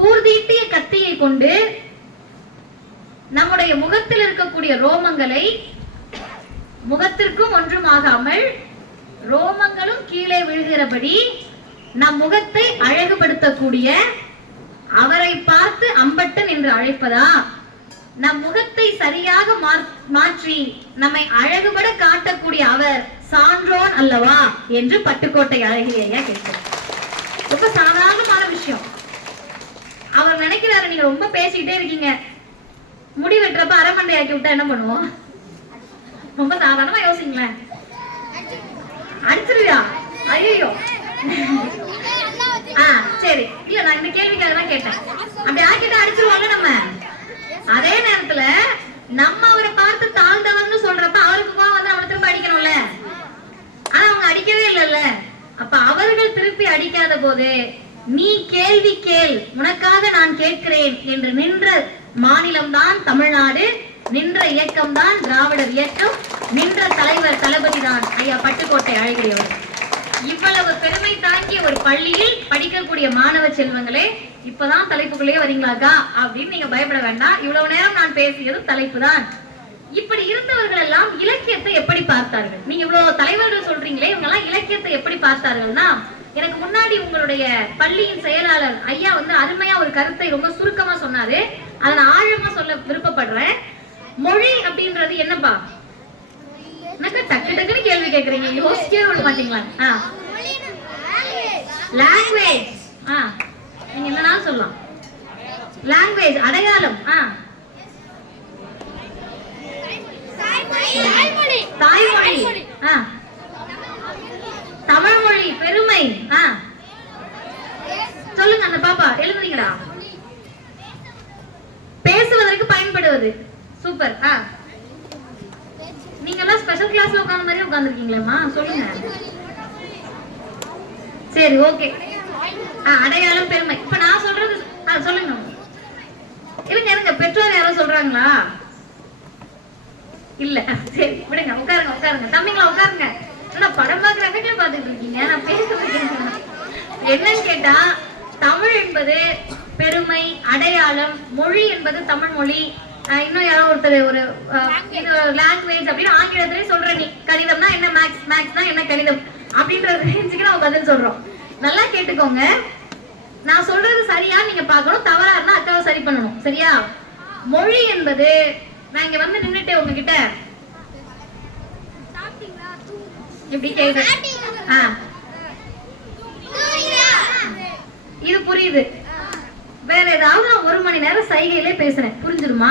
கூர்தீட்டிய கத்தியை கொண்டு நம்முடைய முகத்தில் இருக்கக்கூடிய ரோமங்களை முகத்திற்கும் ஒன்றுமாகாமல் ரோமங்களும் கீழே விழுகிறபடி நம் முகத்தை அழகுபடுத்தக்கூடிய அவரை பார்த்து அம்பட்டன் என்று அழைப்பதா? நம் முகத்தை சரியாக மாற்றி நம்மை அழகுபட காட்டக்கூடிய அவர் சான்றோன் அல்லவா என்று பட்டுக்கோட்டை அழகிரி ஐயா கேட்கிறார். ரொம்ப சாதாரணமான விஷயம். அவர் நினைக்கிறாரு, நீங்க ரொம்ப பேசிக்கிட்டே இருக்கீங்க, முடி வெட்டுறப்ப அரைமண்டை ஆக்கி விட்டா என்ன பண்ணுவோம்? ரொம்ப சாதாரணமா யோசிங்களேன். அடிச்சிருவியா? ஐயோ, சரி, இல்ல நான் இந்த கேள்விக்காக தான் கேட்டேன். அப்படி ஆக்கிட்டு அடிச்சிருவாங்க நம்ம. அதே நேரத்துல நம்ம அவரை பார்த்து தாழ்ந்தவன்னு சொல்றப்ப அவருக்கு வந்து அவனை திரும்ப அடிக்கணும்ல. ஆனா அவங்க அடிக்கவே இல்லைல்ல. அப்ப அவர்கள் திருப்பி அடிக்காத போது நீ கேள்வி கேள், உனக்காக நான் கேட்கிறேன் என்று நின்ற மாநிலம் தான் தமிழ்நாடு, நின்ற இயக்கம் தான் திராவிடர் இயக்கம், நின்ற தலைவர் தளபதி தான் ஐயா பட்டுக்கோட்டை அழகிரி அவர்கள். இவ்வளவு பெருமை தாங்கிய ஒரு பள்ளியில் படிக்கக்கூடிய மாணவ செல்வங்களே, இப்பதான் தலைப்புக்குள்ளே வரீங்களாக்கா அப்படின்னு நீங்க பயப்பட வேண்டாம். இவ்வளவு நேரம் நான் பேசியது தலைப்பு தான். இப்படி இருந்தவர்கள் எல்லாம் இலக்கியத்தை எப்படி பார்த்தார்கள்? நீங்க இவ்வளவு தலைவர்கள் சொல்றீங்களே, இவங்க எல்லாம் இலக்கியத்தை எப்படி பார்த்தார்கள்னா, எனக்கு முன்னாடி உங்களுடைய பள்ளியின் செயலாளர் ஐயா அருமையா ஒரு கருத்தை ரொம்ப சுருக்கமா சொன்னாரு. அதை நான் ஆழமா சொல்ல விருப்பப்படுறேன். மொழி அப்படின்றது என்னப்பா? டக்கு டக்குன்னு கேள்வி கேக்குறீங்க, யோசிக்கவே விட மாட்டீங்களா? லாங்குவேஜ். நீங்க என்னன்னா சொல்லலாம். லாங்குவேஜ் அடையாளம். தாய்மொழி. தமிழ் மொழி பெருமை. சொல்லுங்க அந்த பாப்பா, எழுதுறீங்களா? பேசுவதற்கு பயன்படுவது. சூப்பர். நீங்க எல்லாம் ஸ்பெஷல் கிளாஸ்ல உட்கார்ந்த மாதிரி உட்கார்ந்துருக்கீங்களேம்மா, சொல்லுங்க. சரி, ஓகே. அடையாளம் பெருமை. இப்ப நான் சொல்றது சொல்லுங்க. இருங்க பெற்றோர் யாரோ சொல்றாங்களா? இல்ல, சரி விடுங்க, உட்காருங்க தம்பிங்களா, உட்காருங்க. படம் பாக்குற எஃபெக்ட்ல பாத்துட்டு இருக்கீங்க, நான் பேசுறது என்னன்னு கேட்டா, தமிழ் என்பது பெருமை, அடையாளம். மொழி என்பது தமிழ் மொழி. இன்னும் யாரோ ஒருத்தர் ஒரு இது லாங்குவேஜ் அப்படின்னு ஆங்கிலத்திலேயே சொல்ற. நீ கணிதம்னா என்ன, மேக்ஸ்னா என்ன கணிதம் அப்படின்ற ரேஞ்சுக்கு நம்ம பதில் சொல்றோம். நல்லா கேட்டுக்கோங்க, நான் சொல்றது சரியா நீங்க பார்க்கணும், தவறா இருந்தா அக்காவை சரி பண்ணணும், சரியா? மொழி என்பது, நான் இங்க வந்து நின்னுட்டு உங்ககிட்ட இப்படி கேக்குறேன், இது புரியுது. வேற ஏதாவது நான் 1 மணி நேரம் சைகையிலே பேசுறேன், புரிஞ்சிருமா?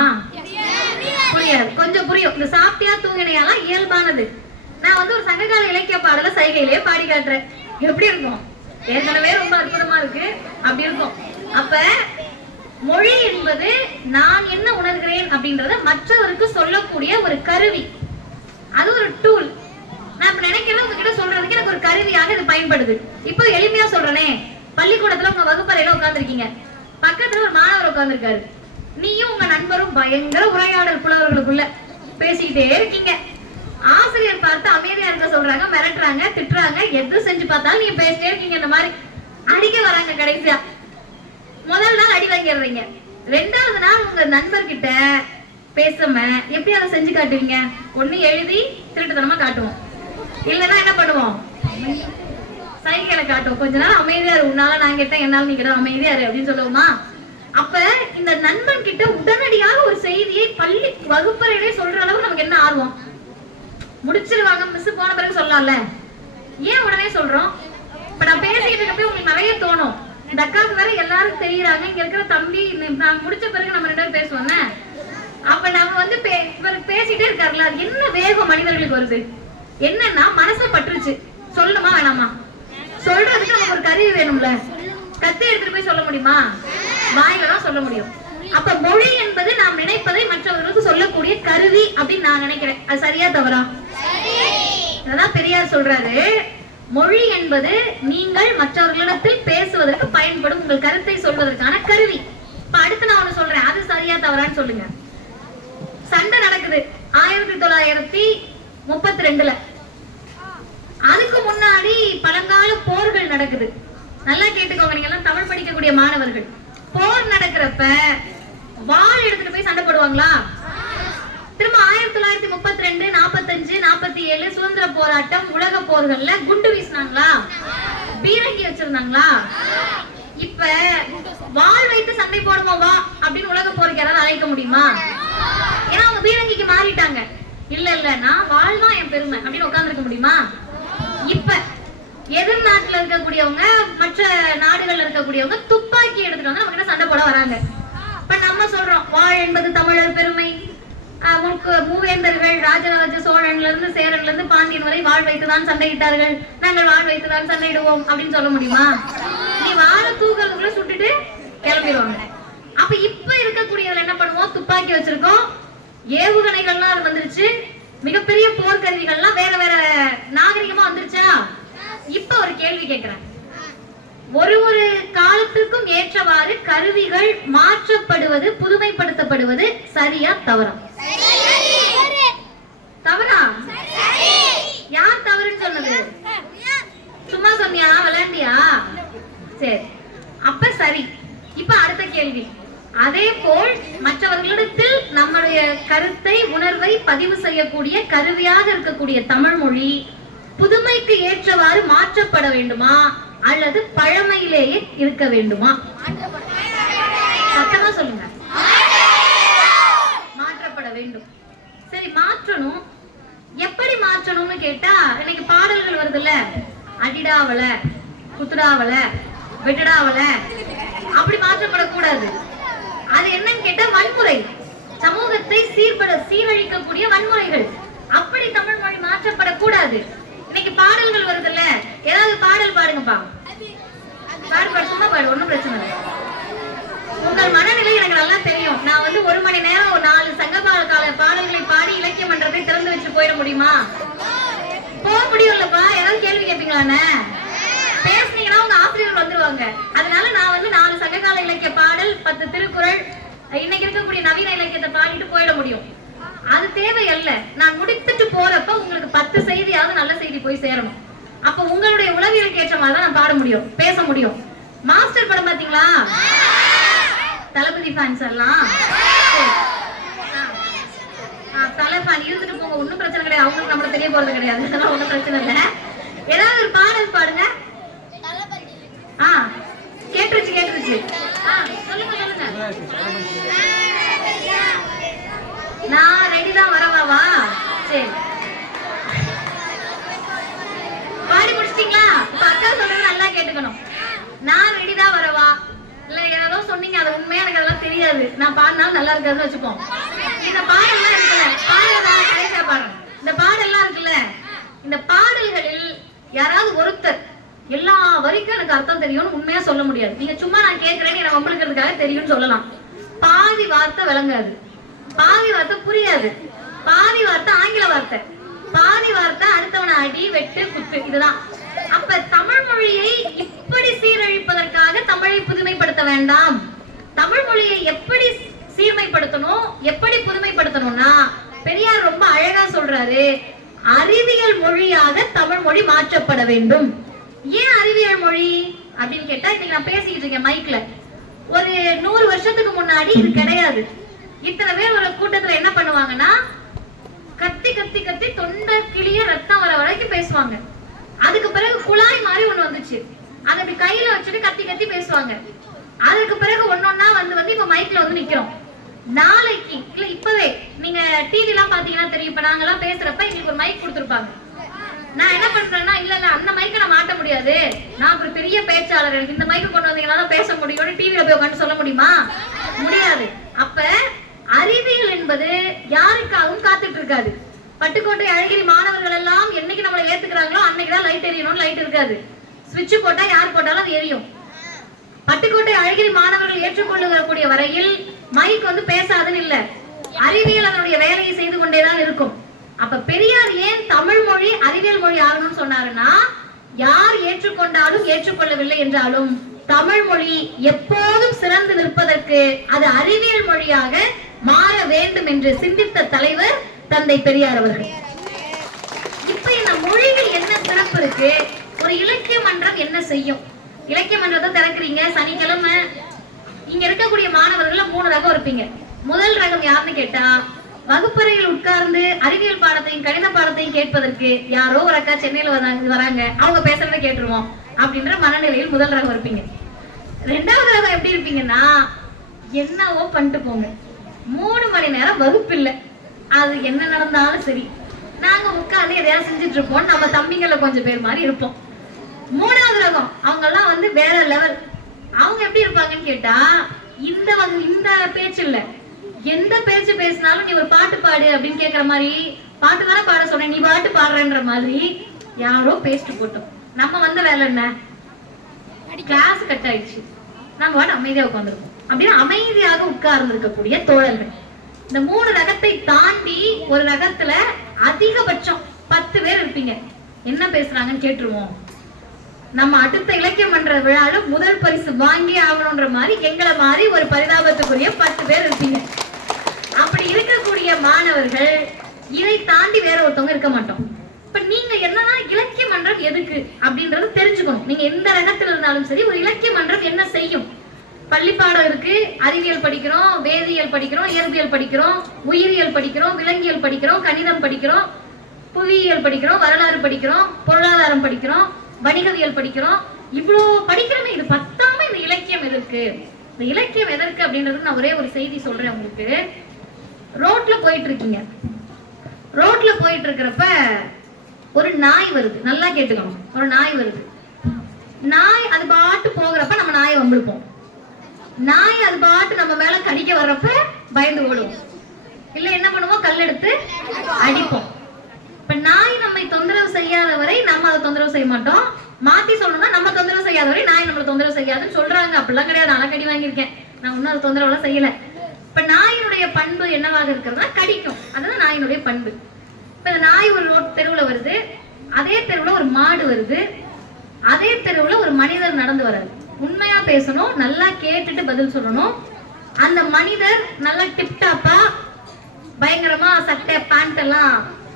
புரியாது, கொஞ்சம் புரியும். இந்த சாப்பிட்டியா தூங்கினையாலாம் இயல்பானது. நான் வந்து ஒரு சங்ககால இலக்கிய பாடல சைகையிலே பாடி காட்டுறேன், எப்படி இருக்கும்? ஏற்கனவே ரொம்ப அற்புதமா இருக்கு, அப்படி இருக்கும். அப்ப மொழி என்பது நான் என்ன உணர்கிறேன் அப்படின்றத மற்றவருக்கு சொல்லக்கூடிய ஒரு கருவி, அது ஒரு டூல். நான் இப்ப நினைக்கிறேன் உங்ககிட்ட சொல்றதுக்கு எனக்கு ஒரு கருவியாக இது பயன்படுது. இப்போ எளிமையா சொல்றேனே, பள்ளிக்கூடத்துல உங்க வகுப்பறையில உட்கார்ந்துருக்கீங்க, பக்கத்துல ஒரு மாணவர் உட்கார்ந்துருக்காரு. நீயும் உங்க நண்பரும் பயங்கர உரையாடல் புலவர்களுக்குள்ள பேசிக்கிட்டே இருக்கீங்க. ஆசிரியர் பார்த்து அமைதியா இருக்க சொல்றாங்க, மிரட்டுறாங்க, திட்டுறாங்க, எது செஞ்சு பார்த்தாலும் நீங்க பேசிட்டே இருக்கீங்க. இந்த மாதிரி அடிக்க வராங்க. கடைசியா முதல் நாள் அடி வாங்கிடுறீங்க. 2வது நாள் உங்க நண்பர்கிட்ட பேசாம எப்படி அதை செஞ்சு காட்டுவீங்க? ஒண்ணு எழுதி திருட்டுத்தனமா காட்டுவோம், இல்லன்னா என்ன பண்ணுவோம்? சைக்கிளை காட்டுவோம். கொஞ்ச நாள் அமைதியா இரு, உன்னால நான் கேட்டேன், என்னால நீ கிட்ட அமைதியா இரு அப்படின்னு சொல்லுவோமா? அப்ப இந்த நண்பன் கிட்ட உடனடியாக ஒரு செய்தியை பள்ளி வகுப்பறையிலே சொல்ற அளவுக்கு நமக்கு என்ன ஆர்வம்? முடிச்சிருவாங்க, மிஸ் போன பிறகு சொல்லலாம்ல, ஏன் உடனே சொல்றோம்? இப்ப நான் பேசிட்டு இருக்கப்ப உங்களுக்கு நிறைய தோணும், இந்த அக்காவுக்கு வேற எல்லாரும் தெரியுறாங்க, இங்க இருக்கிற தம்பி நான் முடிச்ச பிறகு நம்ம 2 பேரும் பேசுவோம்ல. அப்ப நம்ம வந்து பேசிட்டே இருக்காருல, என்ன வேகம் மனிதர்களுக்கு வருது? என்னன்னா மனசை பற்றுச்சு, சொல்லணுமா வேணாமா? சொல்றதுக்கு நமக்கு ஒரு கருவி வேணும்ல. கத்தி எடுத்துட்டு போய் சொல்ல முடியுமா? வாயில தான் சொல்ல முடியும். அப்ப மொழி என்பது நாம் நினைப்பதை மற்றவர்களுக்கு சொல்லக்கூடிய கருவி அப்படின்னு நான் நினைக்கிறேன். அது சரியா தவறா? அதான் பெரியார் சொல்றாரு, மொழி என்பது நீங்கள் மற்றவர்களிடத்தில் பேசுவதற்கு பயன்படும் உங்கள் கருத்தை சொல்வதற்கான கருவி. இப்ப அடுத்து நான் ஒண்ணு சொல்றேன், அது சரியா தவறான்னு சொல்லுங்க. சண்டை நடக்குது 1932ல. அதுக்கு முன்னாடி பழங்கால போர்கள் நடக்குது. நல்லா கேட்டுக்கோங்க, நீங்க எல்லாம் தமிழ் படிக்கக்கூடிய மாணவர்கள். போர் நடக்கிறப்ப வாள் எடுத்துட்டு போய் சண்டை போடுவாங்களா? திரும்ப 1932, 45, 47 சுதந்திர போராட்டம், உலக போர்கள்ல குண்டு வீசினாங்களா? பீரங்கி வச்சிருந்தாங்களா? இப்ப வாள் வைத்து சண்டை போடுவோம் வா அப்படின்னு உலக போருக்கு யாராவது அழைக்க முடியுமா? ஏன்னா அவங்க பீரங்கிக்கு மாறிட்டாங்க. இல்ல நான் வாள் தான் என் பெருமை அப்படின்னு உட்கார்ந்துருக்க முடியுமா? இப்ப எதிர் நாட்டுல இருக்கக்கூடியவங்க, மற்ற நாடுகள்ல இருக்கக்கூடியவங்க துப்பாக்கி எடுத்துட்டு வந்து நம்ம கிட்ட சண்டை போட வராங்க. இப்ப நம்ம சொல்றோம் வாள் என்பது தமிழர் பெருமை, மூவேந்தர்கள் ராஜராஜ சோழன்ல இருந்து சேரன்ல இருந்து பாண்டியன் வரை வாழ் வைத்துதான் சண்டையிட்டார்கள், நாங்கள் வாழ் வைத்துதான் சண்டையிடுவோம் அப்படின்னு சொல்ல முடியுமா? நீ வாழ தூக்கத்துக்குள்ள சுட்டுட்டு கிளம்பிடுவாங்க. அப்ப இப்ப இருக்கக்கூடியதுல என்ன பண்ணுவோம்? துப்பாக்கி வச்சிருக்கோம், ஏவுகணைகள்லாம் வந்துருச்சு, மிகப்பெரிய போர்க்கருவிகள்லாம் வேற வேற நாகரிகமா வந்துருச்சா? இப்ப ஒரு கேள்வி கேட்கிறேன், ஒரு காலத்திற்கும் ஏற்றவாறு கருவிகள் மாற்றப்படுவது, புதுமைப்படுத்தப்படுவது சரியா தவறா? தவறா? யார் தவறுன்னு சொன்னது? சும்மா சொன்னியா? விளையாண்டியா? சரி, அப்ப சரி. இப்ப அடுத்த கேள்வி, அதே போல் மற்றவர்களிடத்தில் நம்முடைய கருத்தை, உணர்வை பதிவு செய்யக்கூடிய கருவியாக இருக்கக்கூடிய தமிழ் மொழி புதுமைக்கு ஏற்றவாறு மாற்றப்பட வேண்டுமா அல்லது பழமையிலேயே இருக்க வேண்டுமா? சத்தமா சொல்லுங்க. மாற்றப்பட வேண்டும். சரி, மாற்றணும். எப்படி மாற்றணும்னு கேட்டா, இன்னைக்கு பாடல்கள் வருதுல்ல, அடிடாவல, குத்துடாவல, வெட்டுடாவல, அப்படி மாற்றப்படக்கூடாது. அது என்னன்னு கேட்டா வன்முறை, சமூகத்தை சீரழிக்கக்கூடிய வன்முறைகள். அப்படி தமிழ் மொழி மாற்றப்படக்கூடாது. இன்னைக்கு பாடல்கள் வருதுல்ல, ஏதாவது பாடல் பாடுங்கப்பா. பாடு, சும்மா பாடு, ஒன்னும் பிரச்சனை இல்லை. உங்கள் மனநிலை எனக்கு நல்லா தெரியும். நான் வந்து 1 மணி நேரம் 4 சங்ககால பாடல்களை பாடி இலக்கிய மன்றத்தை திறந்து வச்சு போயிட முடியுமா? போக முடியும்லப்பா. ஏதாவது கேள்வி கேட்பீங்களாண்ணே? பேசுனீங்கன்னா உங்க ஆசிரியர்கள் வந்துருவாங்க. அதனால நான் வந்து 4 சங்ககால இலக்கிய பாடல், 10 திருக்குறள், இன்னைக்கு இருக்கக்கூடிய நவீன இலக்கியத்தை பாடிட்டு போயிட முடியும். அது தேவையல்ல. நான் முடித்துட்டு போறப்ப உங்களுக்கு 10 செய்தியாவது நல்ல செய்தி போய் சேரணும். அப்ப உங்களுடைய உளவியலுக்கு ஏற்ற மாதிரி தான் நான் பாட முடியும், பேச முடியும். மாஸ்டர் படம் பாத்தீங்களா? தளபதி ஃபேன்ஸ் எல்லாம் தலை ஃபேன் இருந்துட்டு போங்க, ஒன்னும் பிரச்சனை கிடையாது. அவங்களுக்கு நம்மளுக்கு தெரிய போறது கிடையாது, அதெல்லாம் ஒன்னும் பிரச்சனை இல்லை. ஏதாவது ஒரு பாடல் பாடுங்க. கேட்டுருச்சு. சொல்லுங்க. நான் ரெடி தான் வரவாவா? சரி, பாடி முடிச்சிட்டீங்களா? இப்ப அக்கா சொல்றது நல்லா கேட்டுக்கணும். நான் ரெடி தான் வரவா? இல்ல ஏதோ சொன்னீங்க, அது உண்மையா எனக்கு அதெல்லாம் தெரியாது. நான் பாடினாலும் நல்லா இருக்காதுன்னு வச்சுப்போம். இந்த பாடல்லாம் இருக்குல்ல, பாடலாம் கடைசியா பாடுறேன். இந்த பாடல்லாம் இருக்குல்ல, இந்த பாடல்களில் யாராவது ஒருத்தர் எல்லா வரைக்கும் எனக்கு அர்த்தம் தெரியும்னு உண்மையா சொல்ல முடியாது. நீங்க சும்மா நான் கேட்கிறேன்னு என்ன வம்பளுக்கிறதுக்காக தெரியும்னு சொல்லலாம். பாதி வார்த்தை விளங்காது, பாதி வார்த்தை புரியாது, பாதி வார்த்தை ஆங்கில வார்த்தை, பாதி வார்த்தை அடுத்தவனை அடி வெட்டு குத்து, இதுதான். அப்ப தமிழ் மொழியை இப்படி சீரழிப்பதற்காக தமிழை புதுமைப்படுத்த வேண்டாம். தமிழ் மொழியை எப்படி சீர்மைப்படுத்தணும், எப்படி புதுமைப்படுத்தணும்னா பெரியார் ரொம்ப அழகா சொல்றாரு, அறிவியல் மொழியாக தமிழ் மொழி மாற்றப்பட வேண்டும். ஏன் அறிவியல் மொழி அப்படின்னு கேட்டா, இன்னைக்கு நான் பேசிக்கிட்டு இருக்கேன் மைக்ல. ஒரு 100 வருஷத்துக்கு முன்னாடி இது கிடையாது. இத்தனை பேர் ஒரு கூட்டத்துல என்ன பண்ணுவாங்கன்னா, கத்தி கத்தி கத்தி தொண்டை கிளிய ரத்தம் வர வரைக்கும் பேசுவாங்க. அதுக்கு பிறகு குழாய் மாதிரி ஒண்ணு வந்துச்சு, அதை இப்படி கையில வச்சுட்டு கத்தி கத்தி பேசுவாங்க. அதுக்கு பிறகு ஒன்னொன்னா வந்து இப்ப மைக்ல வந்து நிக்கிறோம். நாளைக்கு இல்ல இப்பவே நீங்க டிவி எல்லாம் பாத்தீங்கன்னா தெரியும். இப்ப நாங்க எல்லாம் பேசுறப்ப எங்களுக்கு ஒரு மைக் கொடுத்துருப்பாங்க. நான் என்ன பண்றேன்னா, இல்ல அந்த மைக்கை நான் மாட்ட முடியாது, நான் ஒரு பெரிய பேச்சாளர், எனக்கு இந்த மைக்கு கொண்டு வந்தீங்கன்னா தான் பேச முடியும்னு டிவியில போய் உட்காந்து சொல்ல முடியுமா? முடியாது. அப்ப அறிவியல் என்பது யாருக்காகவும் காத்துட்டு இருக்காது. பட்டுக்கோட்டை அழகிரி மாணவர்கள் எல்லாம் என்னைக்கு நம்மளை ஏத்துக்கிறாங்களோ அன்னைக்குதான் லைட் எரியணும். லைட் இருக்காது, சுவிட்ச் போட்டா யார் போட்டாலும் அது எரியும். பட்டுக்கோட்டை அழகிரி மாணவர்கள் ஏற்றுக்கொள்ளக்கூடிய வரையில் மைக் வந்து பேசாதுன்னு இல்ல, அறிவியல் அதனுடைய வேலையை செய்து கொண்டேதான் இருக்கும். அப்ப பெரியார் ஏன் தமிழ் மொழி அறிவியல் மொழி ஆகணும்னு சொன்னாருன்னா, யார் ஏற்றுக்கொண்டாலும் ஏற்றுக்கொள்ளவில்லை என்றாலும் தமிழ் மொழி எப்போதும் சிறந்து நிற்பதற்கு அது அறிவியல் மொழியாக மாற வேண்டும் என்று சிந்தித்த தலைவர் தந்தை பெரியார் அவர்கள். இப்ப இந்த மொழியில் என்ன சிறப்பு இருக்கு? ஒரு இலக்கிய மன்றம் என்ன செய்யும்? இலக்கிய மன்றத்தை திறக்கிறீங்க சனிக்கிழமை. இங்க இருக்கக்கூடிய மாணவர்கள் 3 ரகம் இருப்பீங்க. முதல் ரகம் யாருன்னு கேட்டா, வகுப்பறையில் உட்கார்ந்து அறிவியல் பாடத்தையும் கணித பாடத்தையும் கேட்பதற்கு யாரோ ஒரு அக்கா சென்னையில வராங்க, அவங்க பேசுறத கேட்டுருவோம் அப்படின்ற மனநிலையில் முதல் ரகம் இருப்பீங்க. 2வது ரகம் எப்படி இருப்பீங்கன்னா, என்னவோ பண்ணிட்டு போங்க, 3 மணி நேரம் வகுப்பு இல்லை, அது என்ன நடந்தாலும் சரி நாங்க உட்கார்ந்து எதையாவது செஞ்சுட்டு இருப்போம், நம்ம தம்பிங்கள கொஞ்சம் பேர் மாதிரி இருப்போம். 3வது ரகம் அவங்க எல்லாம் வந்து வேற லெவல். அவங்க எப்படி இருப்பாங்கன்னு கேட்டா, இந்த பேச்சு இல்ல, எந்த பேச்சு பேசினாலும் நீ ஒரு பாட்டு பாடு அப்படின்னு கேக்குற மாதிரி, பாட்டு தானே பாட சொன்னேன் நீ பாட்டு பாடுறன்ற மாதிரி யாரோ பேசிட்டு போட்டோம். நம்ம வந்த வேலை என்ன, கிளாஸ் கட் ஆயிடுச்சு, நம்ம பாட்டு அமைதியா உட்காந்துருக்கோம் அப்படின்னு அமைதியாக உட்கார்ந்து இருக்கக்கூடிய தோழர்கள். இந்த 3 ரகத்தை தாண்டி ஒரு ரகத்துல அதிகபட்சம் 10 பேர் இருப்பீங்க. என்ன பேசுறாங்கன்னு கேட்டுருவோம். நம்ம அடுத்த இலக்கிய மன்ற விழால முதல் பரிசு வாங்கி ஆகணும்ன்ற மாதிரி எங்களை மாதிரி ஒரு பரிதாபத்துக்குரிய 10 பேர் இருப்பீங்க. அப்படி இருக்கக்கூடிய மாணவர்கள் இதை தாண்டி வேற ஒருத்தவங்க இருக்க மாட்டோம். இப்ப நீங்க என்னன்னா, இலக்கிய மன்றம் எதுக்கு அப்படின்றது தெரிஞ்சுக்கணும். நீங்க எந்த ரகத்துல இருந்தாலும் சரி, ஒரு இலக்கிய மன்றம் என்ன செய்யும்? பள்ளிப்பாடம் இருக்கு, அறிவியல் படிக்கிறோம், வேதியியல் படிக்கிறோம், இயற்பியல் படிக்கிறோம், உயிரியல் படிக்கிறோம், விலங்கியல் படிக்கிறோம், கணிதம் படிக்கிறோம், புவியியல் படிக்கிறோம், வரலாறு படிக்கிறோம், பொருளாதாரம் படிக்கிறோம், வணிகவியல் படிக்கிறோம். இவ்வளோ படிக்கிறோமே, இது பத்தாம இந்த இலக்கியம் எதற்கு? இந்த இலக்கியம் எதற்கு அப்படின்றது நான் ஒரே ஒரு செய்தி சொல்றேன் உங்களுக்கு. ரோட்ல போயிட்டு இருக்கீங்க, ரோட்ல போயிட்டு இருக்கிறப்ப ஒரு நாய் வருது, நல்லா கேட்டுக்கணும். ஒரு நாய் வருது, நாய் அது பாட்டு போகிறப்ப நம்ம நாயை வம்பிழுப்போம். நாய் அது பாட்டு நம்ம மேல கடிக்க வர்றப்ப பயந்து ஓடுவோம், இல்ல என்ன பண்ணுவோம், கல் எடுத்து அடிப்போம். இப்ப நாய் நம்மை தொந்தரவு செய்யாத வரை நம்ம அதை தொந்தரவு செய்ய மாட்டோம். மாத்தி சொல்லணும்னா, நம்ம தொந்தரவு செய்யாத வரை நாய் நம்மளை தொந்தரவு செய்யாதுன்னு சொல்றாங்க. அப்படிலாம் கிடையாது, நான் கடி வாங்கியிருக்கேன், நான் இன்னும் அது தொந்தரவு எல்லாம் செய்யல. இப்ப நாயினுடைய பண்பு என்னவாக இருக்கிறதுனா கடிக்கும், அதுதான் நாயினுடைய பண்பு. இப்ப இந்த நாய் ஒரு தெருவுல வருது, அதே தெருவுல ஒரு மாடு வருது, அதே தெருவுல ஒரு மனிதர் நடந்து வர்றாரு. உண்மையா பேசணும், நல்லா கேட்டுட்டு பதில் சொல்லணும். அந்த மனிதர் நல்ல டிப்டாப்பா பயங்கரமா சட்டை பேண்ட் எல்லாம்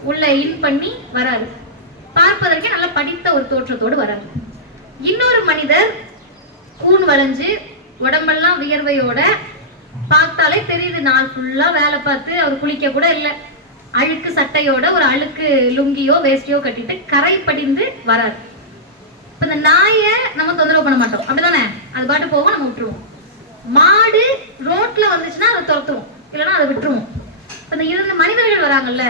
உள்ள இன் பண்ணி வராரு. பார்ப்பதற்கு நல்ல படித்த ஒரு தோற்றத்தோடு வராரு. இன்னொரு மனிதர் கூன் வளைஞ்சு உடம்பெல்லாம் வியர்வையோட, பார்த்தாலே தெரியுது நாள் ஃபுல்லா வேலை பார்த்து அவர் குளிக்க கூட இல்லை, அழுக்கு சட்டையோட ஒரு அழுக்கு லுங்கியோ வேஸ்டியோ கட்டிட்டு கரை படிந்து வராரு. இப்ப இந்த நாயை நம்ம தொந்தரவு பண்ண மாட்டோம், அப்படிதானே? அது பாட்டு போவோம், நம்ம விட்டுருவோம். மாடு ரோட்ல வந்துச்சுன்னா அதை துரத்துவோம், இல்லைன்னா அதை விட்டுருவோம். இந்த 2 மனிதர்கள் வராங்கல்ல,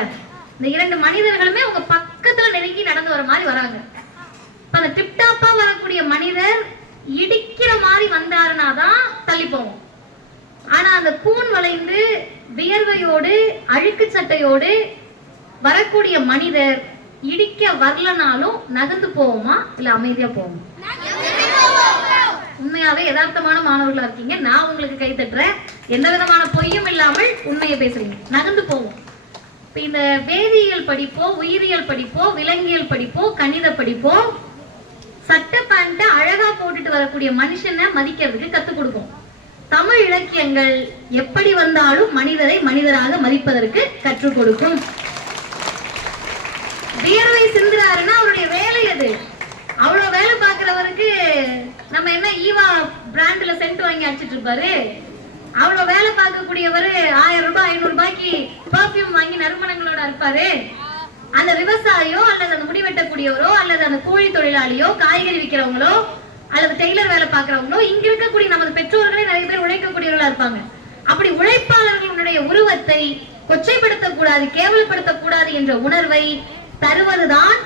இந்த 2 மனிதர்களுமே உங்க பக்கத்துல நெருங்கி நடந்து வர மாதிரி வராங்க. இப்ப அந்த டிப்டாப்பா வரக்கூடிய மனிதர் இடிக்கிற மாதிரி வந்தாருன்னா தான் தள்ளி போவோம். ஆனா அந்த கூன் வளைந்து வியர்வையோடு அழுக்கு சட்டையோடு வரக்கூடிய மனிதர் இடிக்க வரலனாலும் நகர்ந்து போவோமா இல்ல அமைதியா போவோமா? உண்மையாவே யதார்த்தமான மாணவர்களா இருக்கீங்க, நான் உங்களுக்கு கை தட்டுறேன். எந்த விதமான பொய்யும் இல்லாமல் உண்மையை பேசுறீங்க. நகர்ந்து போவோம். இப்ப இந்த வேதியியல் படிப்போ, உயிரியல் படிப்போ, விலங்கியல் படிப்போ, கணித படிப்போ சட்டை பேண்ட அழகா போட்டுட்டு வரக்கூடிய மனுஷனை மதிக்கிறதுக்கு கத்துக் கொடுக்கும். தமிழ் இலக்கியங்கள் எப்படி வந்தாலும் மனிதரை மனிதராக மதிப்பதற்கு கற்றுக் கொடுக்கும். வியர்வை சிந்துறாருன்னா அவருடைய வேலை அது. அவ்வளவு வேலை பார்க்கிறவருக்கு நம்ம என்ன ஈவா பிராண்ட்ல சென்ட் வாங்கி அடிச்சிட்டு இருப்பாரு? அவ்வளவு வேலை பார்க்கக்கூடியவர் 1000 ரூபாய் 500 ரூபாய்க்கு பர்ஃபியூம் வாங்கி நறுமணங்களோட இருப்பாரு. அந்த விவசாயியோ அல்லது அந்த முடிவெட்டக்கூடியவரோ அல்லது அந்த கூலி தொழிலாளியோ காய்கறி விற்கிறவங்களோ அல்லது டெய்லர் வேலை பார்க்கிறவங்களோ இங்க இருக்கக்கூடிய நமது பெற்றோர்களே நிறைய பேர் உழைக்கக்கூடியவர்களா இருப்பாங்க. அப்படி உழைப்பாளர்களுடைய உருவத்தை கொச்சைப்படுத்தக்கூடாது, கேவலப்படுத்தக்கூடாது என்ற உணர்வை தருவதுதான்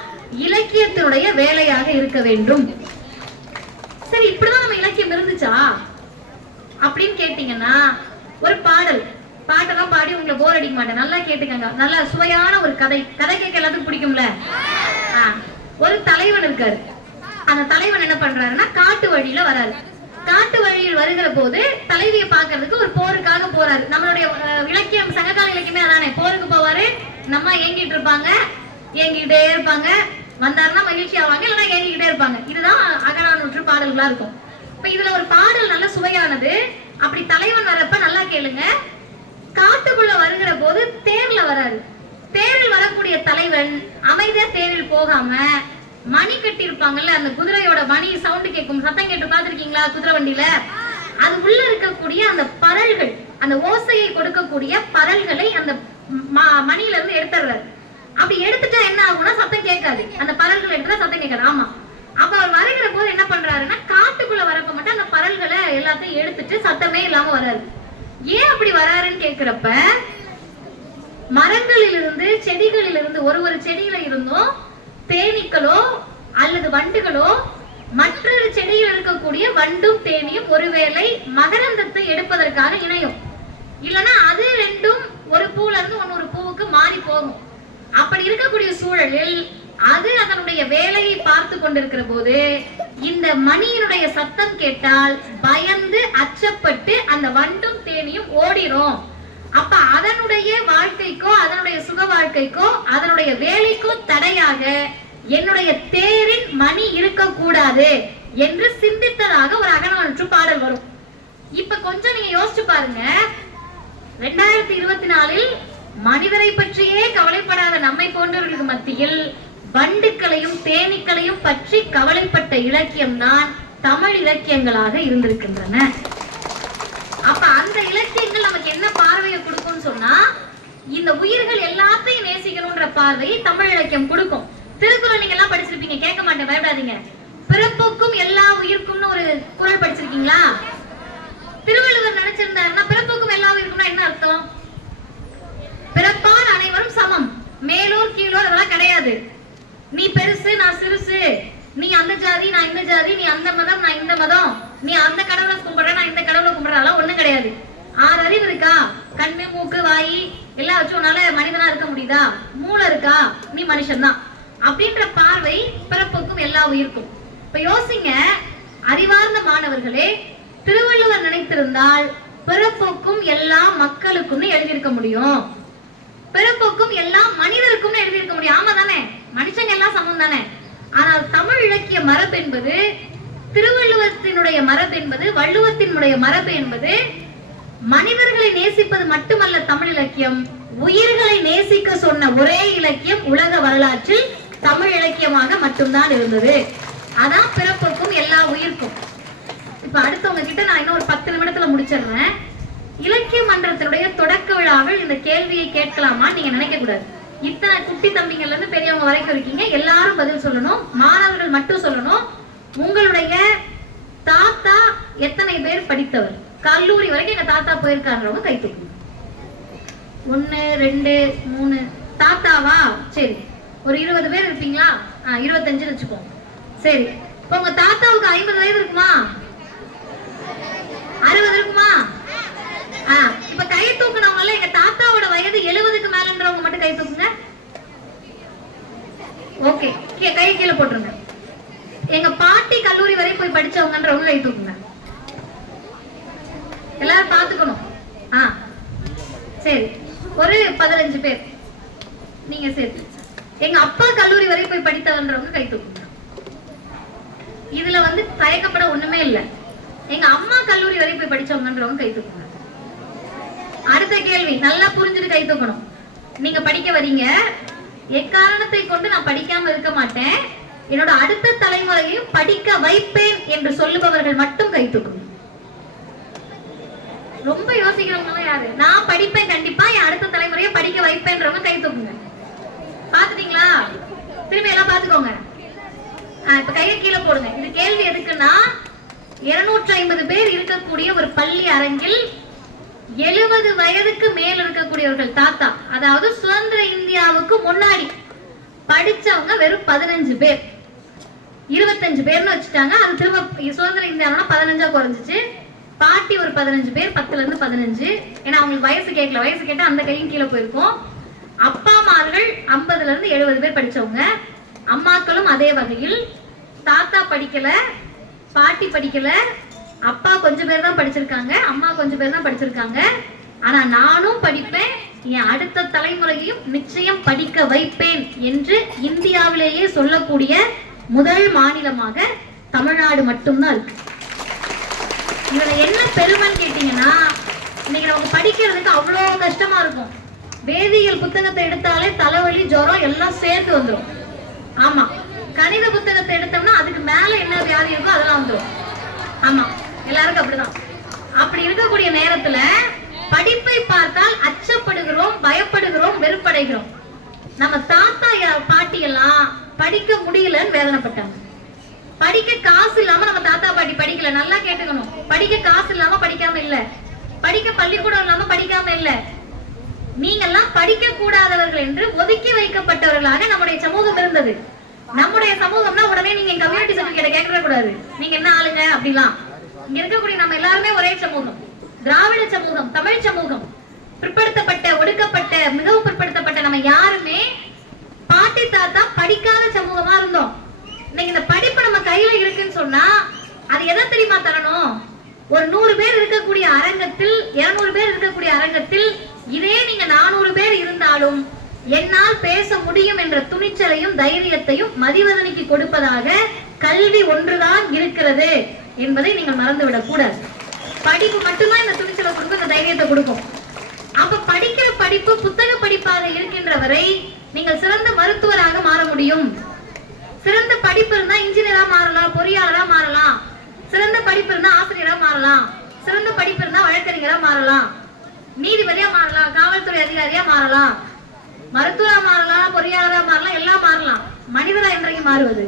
இலக்கியத்தினுடைய வேலையாக இருக்க வேண்டும். சரி, இப்படிதான் நம்ம இலக்கியம் இருந்துச்சா அப்படின்னு கேட்டீங்கன்னா, ஒரு பாட்டெல்லாம் பாடி உங்களை போர் அடிக்க மாட்டேன், நல்லா கேட்டுக்கங்க. நல்ல சுவையான ஒரு கதை கேட்க எல்லாத்துக்கும் பிடிக்கும்ல. ஒரு தலைவன் இருக்காரு. அந்த தலைவன் என்ன பண்றாருன்னா காட்டு வழியில வராரு. காட்டு வழியில் வருகிற போது தலைவியை பார்க்கறதுக்கு ஒரு போருக்காக போறாரு. நம்மளுடைய இலக்கியம், சங்ககால இலக்கியமே அதானே. போருக்கு போவாரு, நம்ம ஏங்கிட்டு இருப்பாங்க, ஏங்கிட்டே இருப்பாங்க. வந்தாருன்னா மகிழ்ச்சி ஆவாங்க, இல்லைன்னா ஏங்கிக்கிட்டே இருப்பாங்க. இதுதான் அகநானூற்று பாடல்களா இருக்கும். இப்ப இதுல ஒரு பாடல் நல்ல சுவையானது. அப்படி தலைவன் வரப்ப நல்லா கேளுங்க. காட்டுக்குள்ள வருகிற போது தேர்ல வராரு. தேரில் வரக்கூடிய தலைவன் அமைதியா தேரில் போகாம மணி கட்டி இருப்பாங்கல்ல, அந்த குதிரையோட மணி சவுண்ட் கேட்கும், சத்தம் கேட்டு பாத்துருக்கீங்களா குதிரை வண்டியில? அது உள்ள இருக்கக்கூடிய அந்த பரல்கள், அந்த ஓசையை கொடுக்கக்கூடிய பரல்களை அந்த மணியில இருந்து எடுத்துடுறாரு. அப்படி எடுத்துட்டா என்ன ஆகும்னா சத்தம் கேட்காது. அந்த பரல்கள் எடுத்துட்டா சத்தம் கேட்காது. ஆமா, அப்ப அவர் வருகிற போது என்ன பண்றாருன்னா காட்டுக்குள்ள வரப்ப மட்டும் அந்த பரல்களை எல்லாத்தையும் எடுத்துட்டு சத்தமே இல்லாம வராரு. ஏன் அப்படி வராருன்னு கேக்குறப்ப, மரங்களில் இருந்து செடிகளில் இருந்து ஒரு செடியில இருந்தும் தேனீக்களோ அல்லது வண்டுகளோ மற்றொரு செடியில் இருக்கக்கூடிய வண்டும் தேனியும் ஒருவேளை மகரந்தத்தை எடுப்பதற்காக இணையும். இல்லைன்னா அது ரெண்டும் ஒரு பூல இருந்து இன்னொரு பூவுக்கு மாறி போகும். அப்படி இருக்கக்கூடிய சூழலில் அது அதனுடைய வேலையை பார்த்து கொண்டிருக்கிற போது இந்த மணியினுடைய சத்தம் கேட்டால் பயந்து அச்சப்பட்டு அந்த வண்டும் தேனியும் ஓடிரும். அப்ப அதனுடைய வாழ்க்கைக்கோ அதனுடைய சுக வாழ்க்கைக்கோ அதனுடைய வேலைக்கோ தடையாக என்னுடைய தேரின் மணி இருக்கக்கூடாது என்று சிந்தித்ததாக ஒரு அகநானூற்று பாடல் வரும். இப்ப கொஞ்சம் நீங்க யோசிச்சு பாருங்க. 2024 மனிதரை பற்றியே கவலைப்படாத நம்மை போன்றவர்களுக்கு மத்தியில் வண்டுக்களையும் தேனீக்களையும் பற்றி கவலைப்பட்ட இலக்கியம் தான் தமிழ் இலக்கியங்களாக இருந்திருக்கின்றன. அப்ப அந்த இலக்கியங்கள் நமக்கு என்ன பார்வையை கொடுக்கும்னு சொன்னா, இந்த உயிர்கள் எல்லாத்தையும் நேசிக்கணும்ன்ற பார்வையை தமிழ் இலக்கியம் கொடுக்கும். திருக்குறள் நீங்க எல்லாம் படிச்சிருப்பீங்க, கேட்க மாட்டேன், பயப்படாதீங்க. பிறப்புக்கும் எல்லா உயிர்க்கும்னு ஒரு குறள் படிச்சிருக்கீங்களா? திருவள்ளுவர் நினைச்சிருந்தாருன்னா பிறப்புக்கும் எல்லா உயிருக்கும்னா என்ன அர்த்தம்? பிறப்பால் அனைவரும் சமம், மேலோர் கீழோர் அதெல்லாம் கிடையாது. நீ பெருசு நான் சிறுசு, நீ அந்த ஜாதி நான் இந்த ஜாதி, நீ அந்த மதம் நான் இந்த மதம், நீ அந்த கடவுளை கும்பிடுற நான் இந்த கடவுளை கும்பிடுறாலாம் ஒண்ணும் கிடையாது. 6 அறிவு இருக்கா? கண்ணு மூக்கு வாய் எல்லாம் வச்சு உன்னால மனிதனா இருக்க முடியுதா? மூளை இருக்கா? நீ மனுஷன் தான் அப்படின்ற பார்வை பிறப்புக்கும் எல்லா உயிருக்கும். இப்ப யோசிங்க, அறிவார்ந்த மாணவர்களே, திருவள்ளுவர் நினைத்திருந்தால் பிறப்புக்கும் எல்லா மக்களுக்கும் எழுதியிருக்க முடியும், பிறப்புக்கும் எல்லா மனிதருக்கும் எழுதியிருக்க முடியும். ஆமா தானே, மனுஷங்க எல்லாம் சமம் தானே. ஆனால் தமிழ் இலக்கிய மரபு என்பது, திருவள்ளுவத்தினுடைய மரபு என்பது, வள்ளுவத்தினுடைய மரபு என்பது மனிதர்களை நேசிப்பது மட்டுமல்ல தமிழ் இலக்கியம், உயிர்களை நேசிக்க சொன்ன ஒரே இலக்கியம் உலக வரலாற்றில் தமிழ் இலக்கியமாக மட்டும்தான் இருந்தது. அதான் பிறப்புக்கும் எல்லா உயிர்க்கும். இப்ப அடுத்தவங்க கிட்ட நான் இன்னும் ஒரு 10 நிமிடத்துல முடிச்சிடுறேன். இலக்கிய மன்றத்தினுடைய தொடக்க விழாவில் இந்த கேள்வியை கேட்கலாமா நீங்க நினைக்க கூடாது. இத்தனை குட்டி தம்பிங்கள்ல இருந்து பெரியவங்க வரைக்கும் இருக்கீங்க, எல்லாரும் பதில் சொல்லணும். மாணவர்கள் மட்டும் சொல்லணும். உங்களுடைய தாத்தா எத்தனை பேர் படித்தவர்? கல்லூரி வரைக்கும் எங்க தாத்தா போயிருக்காருன்றவங்க கை தூக்குங்க. 1 2 3 தாத்தாவா? சரி, ஒரு 20 பேர் இருப்பீங்களா? 25 வச்சுப்போம். சரி, இப்ப உங்க தாத்தாவுக்கு 50 வயது இருக்குமா? 60 இருக்குமா? இப்ப கை தூக்குனவங்க எங்க தாத்தாவோட வயது 70க்கு மேலன்றவங்க மட்டும் கை தூக்குங்க. ஓகே, கை கீழே போட்டுருங்க. எங்க பாட்டி கல்லூரி வரை போய் படிச்சவங்கன்றவங்க கை தூக்குங்க. எல்லாரும் பாத்துக்கணும். சரி, ஒரு 15 பேர் நீங்க சேர்த்து. எங்க அப்பா கல்லூரி வரை போய் படித்தவன்றவங்க கை தூக்குங்க. இதுல வந்து தயக்கப்பட ஒண்ணுமே இல்லை. எங்க அம்மா கல்லூரி வரை போய் படிச்சவங்கன்றவங்க கை தூக்குங்க. அடுத்த கேள்வி நல்லா புரிஞ்சுட்டு கை தூக்கணும். நீங்க படிக்க வரீங்க, எக்காரணத்தை கொண்டு நான் படிக்காம இருக்க மாட்டேன், என்னோட அடுத்த தலைமுறையையும் படிக்க வைப்பேன் என்று சொல்லுபவர்கள் மட்டும் கை தூக்கணும். ரொம்ப யோசிக்கிறவங்க யாரு? நான் படிப்பேன், கண்டிப்பா என் அடுத்த தலைமுறையை படிக்க வைப்பேன்றவங்க கை தூக்குங்க. பாத்துட்டீங்களா? திரும்பி எல்லாம் பாத்துக்கோங்க. இப்ப கையை கீழே போடுங்க. இது கேள்வி எதுக்குன்னா, 250 பேர் இருக்கக்கூடிய ஒரு பள்ளி அரங்கில் 70 வயதுக்கு மேல் இருக்கக்கூடியவர்கள் தாத்தா, அதாவது சுதந்திர இந்தியாவுக்கு முன்னாடி படிச்சவங்க வெறும் 15 பேர். 25 பேர்னு வச்சுட்டாங்க. அது திரும்ப சுதந்திர இந்தியாவோட 15ஆ குறைஞ்சிச்சு. பாட்டி ஒரு 15 பேர், 10ல இருந்து 15. ஏன்னா அவங்களுக்கு வயசு கேட்கல, வயசு கேட்டா அந்த கையும் கீழே போயிருக்கும். அப்பாமார்கள் 50ல இருந்து 70 பேர் படிச்சவங்க. அம்மாக்களும் அதே வகையில். தாத்தா படிக்கல, பாட்டி படிக்கல, அப்பா கொஞ்சம் பேர் தான் படிச்சிருக்காங்க, அம்மா கொஞ்சம் பேர் தான் படிச்சிருக்காங்க. ஆனா நானும் படிப்பேன், என் அடுத்த தலைமுறையையும் நிச்சயம் படிக்க வைப்பேன் என்று இந்தியாவிலேயே சொல்லக்கூடிய முதல் மாநிலமாக தமிழ்நாடு மட்டும்தான் இருக்கு. இதுல என்ன பெருமைன்னு கேட்டீங்கன்னா, இன்னைக்கு நமக்கு படிக்கிறதுக்கு அவ்வளோ கஷ்டமா இருக்கும். வேதியியல் புத்தகத்தை எடுத்தாலே தலைவலி, ஜுரம் எல்லாம் சேர்த்து வந்துடும். ஆமா, கணித புத்தகத்தை எடுத்தோம்னா அதுக்கு மேல என்ன வியாதி இருக்கோ அதெல்லாம் வந்துடும். ஆமா, எல்லாருக்கும் அப்படிதான். அப்படி இருக்கக்கூடிய நேரத்துல படிப்பை பார்த்தால் அச்சப்படுகிறோம், பயப்படுகிறோம், வெறுப்படைகிறோம். நம்ம தாத்தா பாட்டி எல்லாம் படிக்க முடியலன்னு வேதனைப்பட்டாங்க. படிக்க காசு இல்லாம நம்ம தாத்தா பாட்டி படிக்கல. நல்லா கேட்டுக்கணும். படிக்க காசு இல்லாம படிக்காம இல்ல, படிக்க பள்ளிக்கூடம் இல்லாம படிக்காம இல்ல. நீங்கெல்லாம் படிக்க கூடாதவர்கள் என்று ஒதுக்கி வைக்கப்பட்டவர்களாக நம்முடைய சமூகம் இருந்தது. நம்முடைய சமூகம்னா உடனே நீங்க கம்யூனிட்டி சர்டிபிகேட் கேட்கவே கூடாது, நீங்க என்ன ஆளுங்க அப்படிலாம். இங்க இருக்கக்கூடிய நம்ம எல்லாருமே ஒரே சமூகம், திராவிட சமூகம், தமிழ் சமூகம். பிற்படுத்தப்பட்ட, ஒடுக்கப்பட்ட, மிகவும் பிற்படுத்தப்பட்ட நம்ம யாருமே பாட்டி தாத்தா படிக்காத சமூகமா இருந்தோம். இன்னைக்கு இந்த படிப்பு நம்ம கையில இருக்குன்னு சொன்னா அது எதை தெரியுமா தரணும்? ஒரு 100 பேர் இருக்கக்கூடிய அரங்கத்தில், 200 பேர் இருக்கக்கூடிய அரங்கத்தில் இதே நீங்க 400 பேர் இருந்தாலும் என்னால் பேச முடியும் என்ற துணிச்சலையும் தைரியத்தையும் மதிவதனைக்கு கொடுப்பதாக கல்வி ஒன்றுதான் இருக்கிறது என்பதை நீங்கள் மறந்துவிடக் கூடாது. படிப்பு மட்டும்தான் இந்த துணிச்சலை கொடுக்கும், இந்த தைரியத்தை கொடுக்கும். அப்ப படிக்கிற படிப்பு புத்தக படிப்பாக இருக்கின்ற வரை நீங்கள் சிறந்த மருத்துவராக மாற முடியும். சிறந்த படிப்பு இருந்தா இன்ஜினியரா மாறலாம், பொறியாளரா மாறலாம். சிறந்த படிப்பு இருந்தா ஆசிரியரா மாறலாம். சிறந்த படிப்பு இருந்தா வழக்கறிஞரா மாறலாம், நீதிபதியா மாறலாம், காவல்துறை அதிகாரியா மாறலாம், மருத்துவரா மாறலாம், பொறியாளரா மாறலாம், எல்லாம் மாறலாம். மனிதரா என்றைக்கு மாறுவது?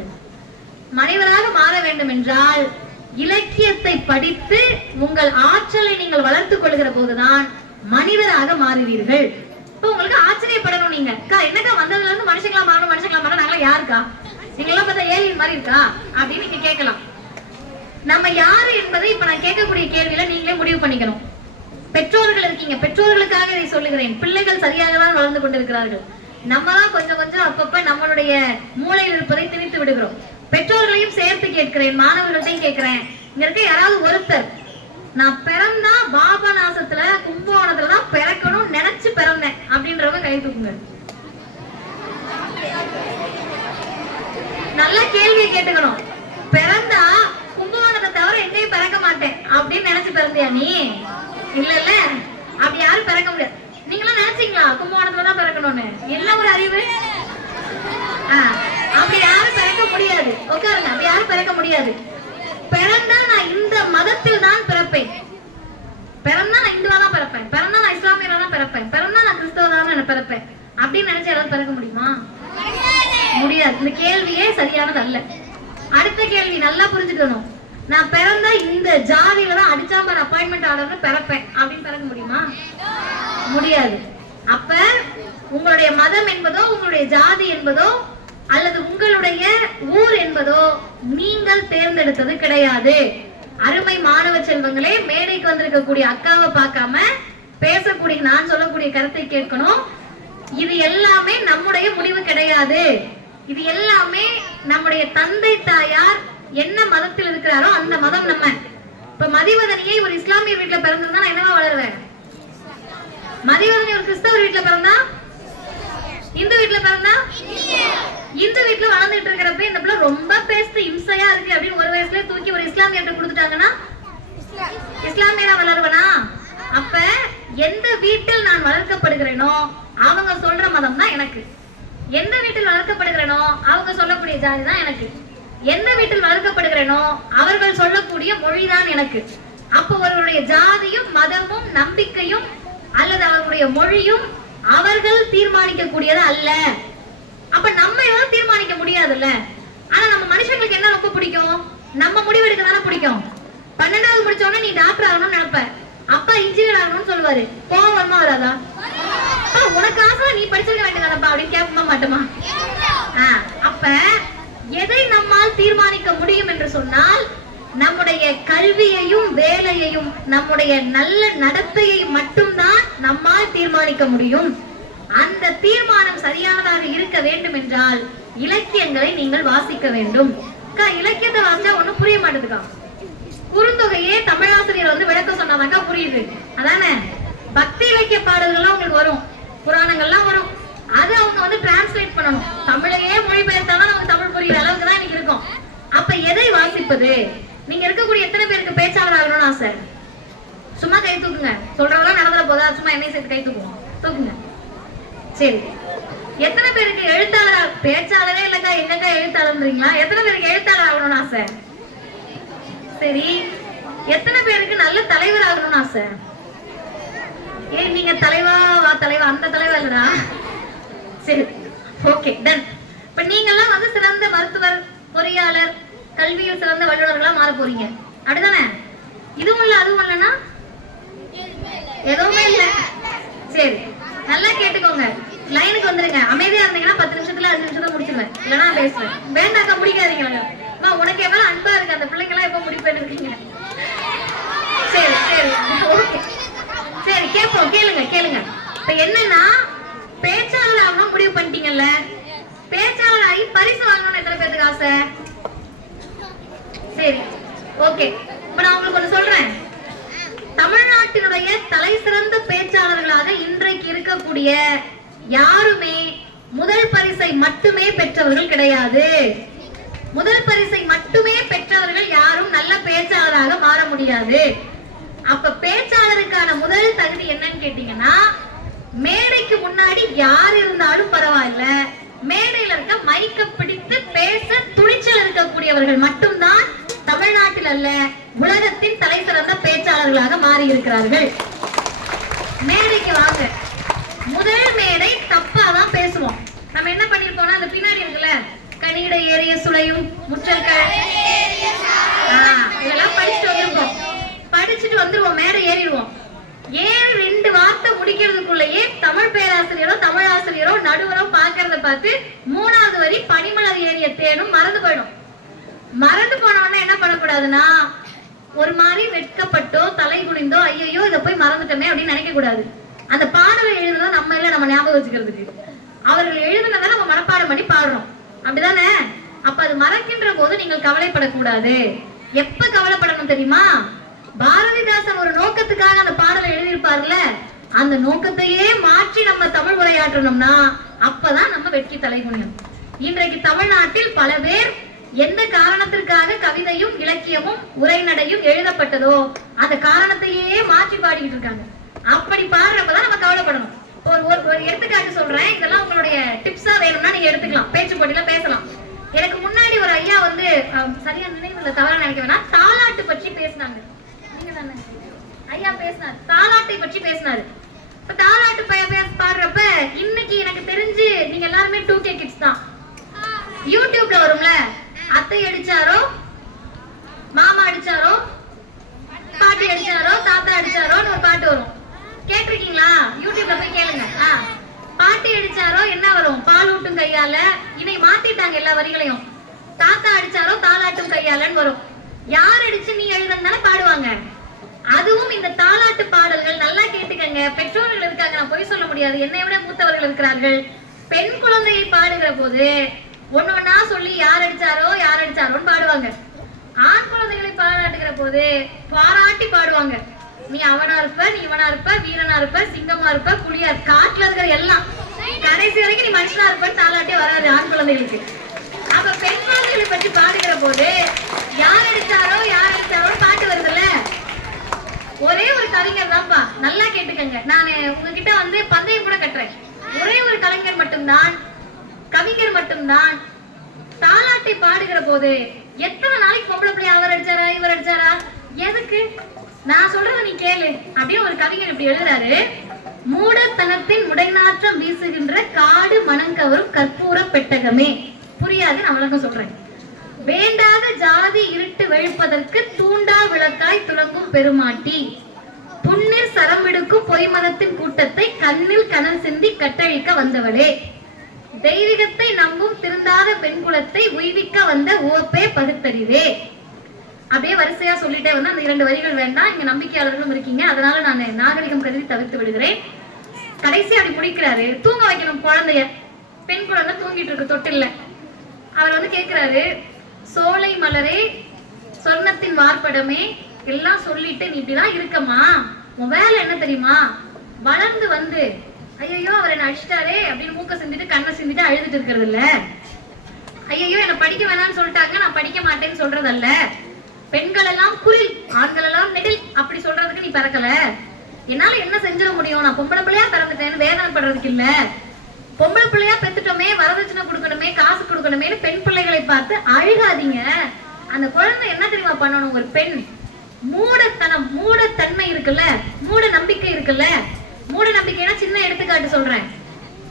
மனிதராக மாற வேண்டும் என்றால் இலக்கியத்தை படித்து உங்கள் ஆற்றலை நீங்கள் வளர்த்துக் கொள்கிற போதுதான் மனிதராக மாறுவீர்கள். இப்ப உங்களுக்கு ஆச்சரியப்படணும். நீங்க என்னக்கா வந்ததுல இருந்து மனுஷங்களா மாறணும், மனுஷங்களா மாறணும், நாங்களா யாருக்கா, நீங்க எல்லாம் பார்த்தா ஏலியன் மாதிரி இருக்கா அப்படின்னு நீங்க கேட்கலாம். நம்ம யாரு என்பதை இப்ப நான் கேட்கக்கூடிய கேள்வியில நீங்களே முடிவு பண்ணிக்கணும். பெற்றோர்கள் இருக்கீங்க, பெற்றோர்களுக்காக இதை சொல்லுகிறேன். பிள்ளைகள் சரியாக தான் வளர்ந்து கொண்டிருக்கிறார்கள். நம்ம தான் கொஞ்சம் கொஞ்சம் அப்பப்ப நம்மளுடைய மூளையில் இருப்பதை திணித்து விடுகிறோம். பெற்றோர்களையும் சேர்த்து கேட்கிறேன், மாணவர்களையும் கேட்கிறேன். இங்க இருக்க யாராவது ஒருத்தர் நான் பிறந்தா பாபநாசத்துல கும்பகோணத்துலதான் பிறக்கணும் நினைச்சு பிறந்தேன் அப்படின்றவங்க கை தூக்குங்க. நல்ல கேள்வியை கேட்டுக்கணும். பிறந்தா கும்பகோணத்தை தவிர எங்கேயும் பிறக்க மாட்டேன் அப்படின்னு நினைச்சு பிறந்தியா நீ? இல்ல அப்படி யாரும் பிறக்க முடியாது. நீங்களாம் நினைச்சீங்களா கும்பகோணத்துலதான் பிறக்கணும்னு? என்ன ஒரு அறிவு! அப்படி யாரும் பிறக்க முடியாது. உட்காருங்க. அப்படி யாரும் பிறக்க முடியாது. பிறந்தா நான் இந்த மதத்தில் தான் பிறப்பேன், பிறந்தா நான் இந்துவா தான் பிறப்பேன், பிறந்தா நான் இஸ்லாமியரா தான் பிறப்பேன், பிறந்தா நான் கிறிஸ்தவரா தான் பிறப்பேன் அப்படின்னு நினைச்சு யாராவது பிறக்க முடியுமா? முடியாது. இந்த கேள்வியே சரியானது அல்ல. அடுத்த கேள்வி நல்லா புரிஞ்சுக்கணும். நான் பிறந்தா இந்த ஜாதியில தான் அடிச்சாம்பர் அப்பாயின்மெண்ட் ஆர்டர்ல பிறப்பேன் அப்படின்னு பிறக்க முடியுமா? முடியாது. அப்ப உங்களுடைய மதம் என்பதோ, உங்களுடைய ஜாதி என்பதோ, அல்லது உங்களுடைய ஊர் என்பதோ நீங்கள் தேர்ந்தெடுத்தது கிடையாது. அருமை மாணவ செல்வங்களே, மேடைக்கு வந்திருக்கக்கூடிய அக்காவை பார்க்காம பேசக்கூடிய நான் சொல்லக்கூடிய கருத்தை கேட்கணும். இது எல்லாமே நம்முடைய முடிவு கிடையாது. இது எல்லாமே நம்முடைய தந்தை தாயார் என்ன மதத்தில் இருக்கிறாரோ அந்த மதம் நம்ம. இப்ப மதிவதனியை ஒரு இஸ்லாமிய வீட்டுல பிறந்திருந்தா நான் என்னவா வளருவேன்? மதிவதனி ஒரு கிறிஸ்தவர் வீட்டுல பிறந்தா, இந்து வீட்டுல பிறந்தா, இந்து வீட்டுல வளர்ந்துட்டு இருக்கிறப்ப இந்த பிள்ளை ரொம்ப பேசுது, இம்சையா இருக்கு அப்படின்னு ஒரு வயசுல தூக்கி ஒரு இஸ்லாமியர்கிட்ட கொடுத்துட்டாங்கன்னா இஸ்லாமியரா வளருவனா? அப்ப எந்த வீட்டில் நான் வளர்க்கப்படுகிறேனோ அவங்க சொல்ற மதம் தான் எனக்கு. எந்த வீட்டில் வளர்க்கப்படுகிறேனோ அவங்க சொல்லக்கூடிய ஜாதி தான் எனக்கு. எந்த வீட்டில் வளர்க்கப்படுகிறேனோ அவர்கள் சொல்லக்கூடிய மொழிதான் எனக்கு. அப்போ அவர்களுடைய ஜாதியும் மதமும் நம்பிக்கையும் அல்லது அவர்களுடைய மொழியும் அவர்கள் தீர்மானிக்க கூடியது அல்ல. அப்ப நம்ம எதாவது தீர்மானிக்க முடியாதுல்ல. ஆனா நம்ம மனுஷங்களுக்கு என்ன ரொம்ப பிடிக்கும்? நம்ம முடிவெடுக்க தானே பிடிக்கும். 12வது முடிச்சோடனே நீ டாக்டர் ஆகணும்னு நினைப்ப, அப்பா இன்ஜினியர் ஆகணும்னு சொல்லுவாரு. கோவம் வருமா வராதா? உனக்கு ஆசை நீ படிச்சிருக்க வேண்டியதானப்பா அப்படின்னு கேட்ப மாட்டோமா? அப்ப எதை நம்மால் தீர்மானிக்க முடியும் என்று சொன்னால் நம்முடைய கல்வியையும் வேலையையும் நம்முடைய நல்ல நடத்தையை மட்டும்தான் நம்மால் தீர்மானிக்க முடியும். அந்த தீர்மானம் சரியானதாக இருக்க வேண்டும் என்றால் இலக்கியங்களை நீங்கள் வாசிக்க வேண்டும். இலக்கியத்தை வாசிச்சா ஒண்ணும் புரிய மாட்டேதுக்கா. குறுந்தொகையே தமிழாசிரியர் வந்து விளக்க சொன்னாதாக்கா புரியுது. அதானே? பக்தி இலக்கிய பாடல்கள்லாம் உங்களுக்கு வரும், புராணங்கள்லாம் வரும். அது அவங்க வந்து டிரான்ஸ்லேட் பண்ணணும். தமிழையே மொழிபெயர்த்தாலும் நமக்கு தமிழ் புரியுற அளவுக்கு தான் இன்னைக்கு இருக்கும். அப்ப எதை வாசிப்பது? நீங்க இருக்கக்கூடிய எத்தனை பேருக்கு பேச்சாளர் ஆகணும்னு ஆசை? சும்மா கை தூக்குங்க. சொல்றவங்க நடந்துட போதா? சும்மா என்னை சேர்த்து கை தூக்குவோம். தூக்குங்க. சரி. எத்தனை பேருக்கு எழுத்தாளர்? பேச்சாளரே இல்லக்கா, எங்கக்கா எழுத்தாளர்ன்றீங்களா? எத்தனை பேருக்கு எழுத்தாளர் ஆகணும்னு ஆசை? சரி. எத்தனை பேருக்கு நல்ல தலைவர் ஆகணும்னு ஆசை? ஏன் நீங்க தலைவா வா தலைவா அந்த தலைவா இல்லடா. சரி, ஓகே, டன். இப்ப நீங்கெல்லாம் வந்து சிறந்த மருத்துவர், பொறியாளர், கல்வியில் சிறந்த வல்லுநர்களா மாற போறீங்க, அப்படிதானே? இதுவும் இல்ல அதுவும் இல்லைன்னா எதுவுமே இல்ல. சரி, நல்லா கேட்டுக்கோங்க. லைனுக்கு வந்துருங்க. அமைதியா இருந்தீங்கன்னா 10 நிமிஷத்துல 5 நிமிஷத்துல முடிச்சிருவேன். இல்லைன்னா பேசுவேன். வேண்டாக்கா முடிக்காதீங்க. உனக்கு எவ்வளவு அன்பா இருக்கு, அந்த பிள்ளைங்க எல்லாம் எப்ப முடிப்பேன்னு இருக்கீங்க. சரி சரி ஓகே. சரி கேட்போம். கேளுங்க. இப்ப என்னன்னா, பேச்சாளர் ஆகணும் முடிவு பண்ணிட்டீங்கல்ல. பேச்சாளர் ஆகி பரிசு வாங்கணும்னு எத்தனை பேருக்கு ஆசை? சரி, ஓகே. இப்ப நான் உங்களுக்கு ஒண்ணு சொல்றேன். தமிழ்நாட்டினுடைய தலை சிறந்த பேச்சாளர்களாக இன்றைக்கு இருக்கக்கூடிய யாருமே முதல் பரிசை மட்டுமே பெற்றவர்கள் கிடையாது. முதல் பரிசை மட்டுமே பெற்றவர்கள் யாரும் நல்ல பேச்சாளராக மாற முடியாது. அப்ப பேச்சாளருக்கான முதல் தகுதி என்னன்னு கேட்டீங்கன்னா, மேடைக்கு முன்னாடி யார் இருந்தாலும் பரவாயில்ல, மேடையில இருக்க மைக்க பிடித்து பேச துணிச்சல் இருக்கக்கூடியவர்கள் மட்டும்தான் தமிழ்நாட்டில் அல்ல உலகத்தின் தலை சிறந்த பேச்சாளர்களாக மாறி இருக்கிறார்கள். மேடைக்கு வாங்க. முதல் மேடை தப்பாதான் பேசுவோம். நம்ம என்ன பண்ணிருப்போம்னா, அந்த பின்னாடி இருக்குல்ல, கனியிட ஏறிய சுளையும் முற்றல் இதெல்லாம் படிச்சுட்டு வந்திருப்போம். படிச்சுட்டு வந்துருவோம், மேடை ஏறிடுவோம். 2 வார்த்தை முடிக்கிறதுக்குள்ளேயே தமிழ் பேராசிரியரோ தமிழ் ஆசிரியரோ நடுவரோ பாக்குறத பார்த்து 3வது வரி பனிமலர் ஏறிய தேனும் மறந்து போயிடும். மறந்து போனவொடனே என்ன பண்ணக்கூடாதுன்னா, ஒரு மாதிரி வெட்கப்பட்டோ தலை குனிந்தோ ஐயோ இதை போய் மறந்துட்டோமே அப்படின்னு நினைக்க கூடாது. அந்த பாடலை எழுதுறத நம்ம இல்ல, நம்ம ஞாபகம் வச்சுக்கிறதுக்கு. அவர்கள் எழுதுனதை நம்ம மனப்பாடம் பண்ணி பாடுறோம், அப்படிதானே? அப்ப அது மறக்கின்ற போது நீங்கள் கவலைப்படக்கூடாது. எப்ப கவலைப்படணும் தெரியுமா? பாரதிதாசன் ஒரு நோக்கத்துக்காக அந்த பாடலை எழுதியிருப்பார்ல, அந்த நோக்கத்தையே மாற்றி நம்ம தமிழ் உரையாற்றணும்னா அப்பதான் நம்ம வெற்றி தலைகுனியும். இன்றைக்கு தமிழ்நாட்டில் பல பேர் எந்த காரணத்திற்காக கவிதையும் இலக்கியமும் உரைநடையும் எழுதப்பட்டதோ அந்த காரணத்தையே மாற்றி பாடிக்கிட்டு இருக்காங்க. அப்படி பாடுறப்பதான் நம்ம கவலைப்படணும். ஒரு எடுத்துக்காட்டு சொல்றேன். இதெல்லாம் உங்களுடைய டிப்ஸா வேணும்னா நீங்க எடுத்துக்கலாம், பேச்சு போட்டியில பேசலாம். எனக்கு முன்னாடி ஒரு ஐயா வந்து சரியா நினைவுல தவறா நினைக்க வேணாம், தாலாட்டு பற்றி பேசினாங்க. நீங்க தானே ஐயா பேசினார், தாலாட்டை பற்றி பேசினாரு. இப்ப தாலாட்டு பாடுறப்ப இன்னைக்கு எனக்கு தெரிஞ்சு நீங்க எல்லாருமே 2K கிட்ஸ் தான். யூடியூப்ல வரும்ல, அத்தை அடிச்சாரோ மாமா அடிச்சாரோ பாட்டி அடிச்சாரோ தாத்தா அடிச்சாரோன்னு ஒரு பாட்டு வரும். கேட்டிருக்கீங்களா? யூடியூப்ல போய் கேளுங்க. பாட்டி அடிச்சாரோ என்ன வரும்? பால் ஊட்டும் கையால. இதை மாத்திட்டாங்க எல்லா வரிகளையும். தாத்தா அடிச்சாரோ தாலாட்டும் கையாலன்னு வரும். யார் அடிச்சு நீ எழுதுனால பாடுவாங்க. அதுவும் இந்த தாலாட்டு பாடல்கள் நல்லா கேட்டுக்கங்க. பெற்றோர்கள் இருக்காங்க, நான் பொய் சொல்ல முடியாது, என்னை விட மூத்தவர்கள் இருக்கிறார்கள். பெண் குழந்தையை பாடுகிற போது ஒன்னொன்னா சொல்லி யார் அடிச்சாரோன்னு பாடுவாங்க. ஆண் குழந்தைகளை பாராட்டுகிற போது பாராட்டி பாடுவாங்க. நீ அவனா இருப்ப, நீ இவனா இருப்ப, வீரனா இருப்ப, சிங்கமா இருப்ப, புலியா, காட்டுல இருக்கிற எல்லாம் கடைசி வரைக்கும் நீ மனுஷனா இருப்பன்னு தாலாட்டே வராது ஆண் குழந்தைகளுக்கு. அப்ப பெண் குழந்தைகளை பற்றி பாடுகிற போது யார் அடிச்சாரோ பாட்டு வருதுல்ல. ஒரே ஒரு கவிஞர் தான்ப்பா, நல்லா கேட்டுக்கங்க. நான் உங்ககிட்ட வந்து பந்தயம் கூட கட்டுறேன். ஒரே ஒரு கவிஞர் மட்டும்தான் தாலாட்டை பாடுகிற போது எத்தனை நாளைக்கு பொம்பளை பிள்ளைய அவர் அடிச்சாரா இவர் அடிச்சாரா, எதுக்கு? நான் சொல்றத நீ கேளு அப்படின்னு ஒரு கவிஞர் இப்படி எழுதுறாரு. மூடத்தனத்தின் முடைநாற்றம் வீசுகின்ற காடு மணங்கவரும் கற்பூர பெட்டகமே. புரியாது, நான் விளக்கம் சொல்றேன். வேண்டாத ஜாதி இருட்டு வெளுப்பதற்கு தூண்டா விளக்காய் துளங்கும் பெருமாட்டி, புன்னில் சரம் விடுக்கும் பொய்மதத்தின் கூட்டத்தை கண்ணில் கனல் சிந்தி கட்டழிக்க வந்தவளே, தெய்வீகத்தை நம்பும் திருந்தாத பெண் குலத்தை உய்விக்க வந்த ஓப்பே பகுத்தறிவே. அப்படியே வரிசையா சொல்லிட்டே வந்து அந்த 2 வரிகள் வேண்டாம், இங்க நம்பிக்கையாளர்களும் இருக்கீங்க, அதனால நான் நாகரிகம் கருதி தவிர்த்து விடுகிறேன். கடைசி அப்படி முடிக்கிறாரு. தூங்க வைக்கணும் குழந்தைய, பெண் குழந்தை தூங்கிட்டு இருக்கு தொட்டில்ல. அவர் வந்து கேட்கிறாரு, சோலை மலரே சொர்ணத்தின் வார்ப்படமே எல்லாம் சொல்லிட்டு நீ இப்படிதான் இருக்கமா, உன் வேலை என்ன தெரியுமா? வளர்ந்து வந்து ஐயோ அவர் என்ன அடிச்சிட்டாரே அப்படின்னு மூக்க சிந்திட்டு கண்ணை சிந்திட்டு அழுதுட்டு இருக்கிறது இல்ல. ஐயோ என்ன படிக்க வேணாம்னு சொல்லிட்டாங்க, நான் படிக்க மாட்டேன்னு சொல்றதல்ல. பெண்கள் எல்லாம் குரில், ஆண்கள் எல்லாம் நெடில் அப்படி சொல்றதுக்கு நீ பிறக்கல. என்னால என்ன செஞ்சிட முடியும்? நான் பொம்பளை பிள்ளையா பிறந்துட்டேன்னு வேதனைப்படுறதுக்கு இல்ல. பொம்பளை பிள்ளையா பெத்துட்டோமே, வரதட்சணை கொடுக்கணுமே, காசு கொடுக்கணுமே பெண் பிள்ளைகளை பார்த்து அழுகாதீங்க. அந்த குழந்தை என்ன தெரியுமா பண்ணணும்? ஒரு பெண் மூடத்தனம், மூடத்தன்மை இருக்குல்ல, மூட நம்பிக்கை இருக்குல்ல. மூட நம்பிக்கைனா சின்ன எடுத்துக்காட்டு சொல்றேன்.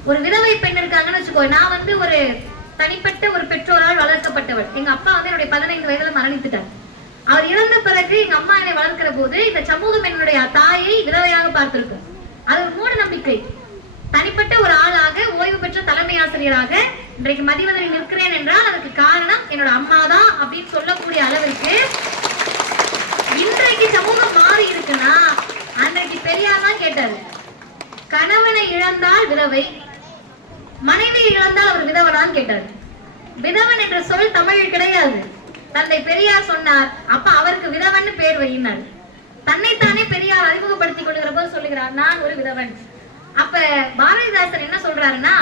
ஒரு விதவை பெண் இருக்காங்கன்னு வச்சுக்கோ. நான் வந்து ஒரு தனிப்பட்ட ஒரு பெற்றோரால் வளர்க்கப்பட்டவள். எங்க அப்பா வந்து என்னுடைய 15 வயதுல மரணித்துட்டார். அவர் இறந்த பிறகு எங்க அம்மா என்னை வளர்க்கிற போது இந்த சமூகம் என்னுடைய தாயை விதவையாக பார்த்திருக்கும். அது ஒரு மூட நம்பிக்கை. தனிப்பட்ட ஒரு ஆளாக ஓய்வு பெற்ற தலைமை ஆசிரியராக இன்றைக்கு மதிவதனில் நிற்கிறேன் என்றால் அதுக்கு காரணம் என்னோட அம்மா தான் அப்படின்னு சொல்லக்கூடிய அளவிற்கு இன்றைக்கு சமூகம் மாறி இருக்குன்னா அன்றைக்கு பெரியார் தான் கேட்டாரு. கணவனை இழந்தால் விதவை, மனைவியை இழந்தால் அவர் விதவனான்னு கேட்டார். விதவன் என்ற சொல் தமிழில் கிடையாது. தந்தை பெரியார் சொன்னார், அப்ப அவருக்கு விதவன் பேர் வையினார். தன்னைத்தானே பெரியார் அறிமுகப்படுத்திக் கொள்கிற போது சொல்லுகிறார், நான் ஒரு விதவன். அப்ப பாரதிதாசன் என்ன சொல்றாருன்னா,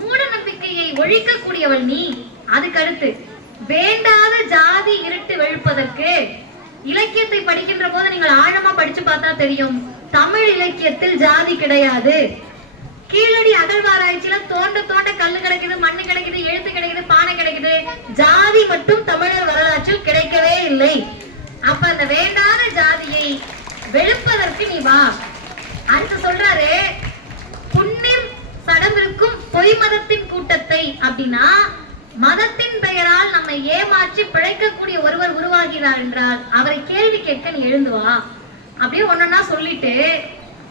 மூட நம்பிக்கையை ஒழிக்க கூடியவள் நீ. அதுக்கு அடுத்து வேண்டாத ஜாதி இருட்டு வெளுப்பதற்கு இலக்கியத்தை படிக்கின்ற போது நீங்கள் ஆழமா படிச்சு பார்த்தா தெரியும், தமிழ் இலக்கியத்தில் ஜாதி கிடையாது. கீழடி அகழ்வாராய்ச்சியில தோண்ட தோண்ட கல்லு கிடைக்குது, மண்ணு கிடைக்குது, எழுத்து கிடைக்குது, பானை கிடைக்குது. ஜாதி மட்டும் தமிழர் வரலாற்றில் கிடைக்கவே இல்லை. அப்ப அந்த வேண்டாத ஜாதியை வெளுப்பதற்கு நீ வா. அடுத்து சொல்றாரு, புண்ணியம் சடமிருக்கும் பொய் மதத்தின் கூட்டத்தை. அப்படின்னா மதத்தின் பெயரால் நம்மை ஏமாற்றி பிழைக்கக்கூடிய ஒருவர் உருவாகிறார் என்றால் அவரை கேள்வி கேட்க நீ எழுந்து வா. அப்படியே ஒன்னொன்னா சொல்லிட்டு,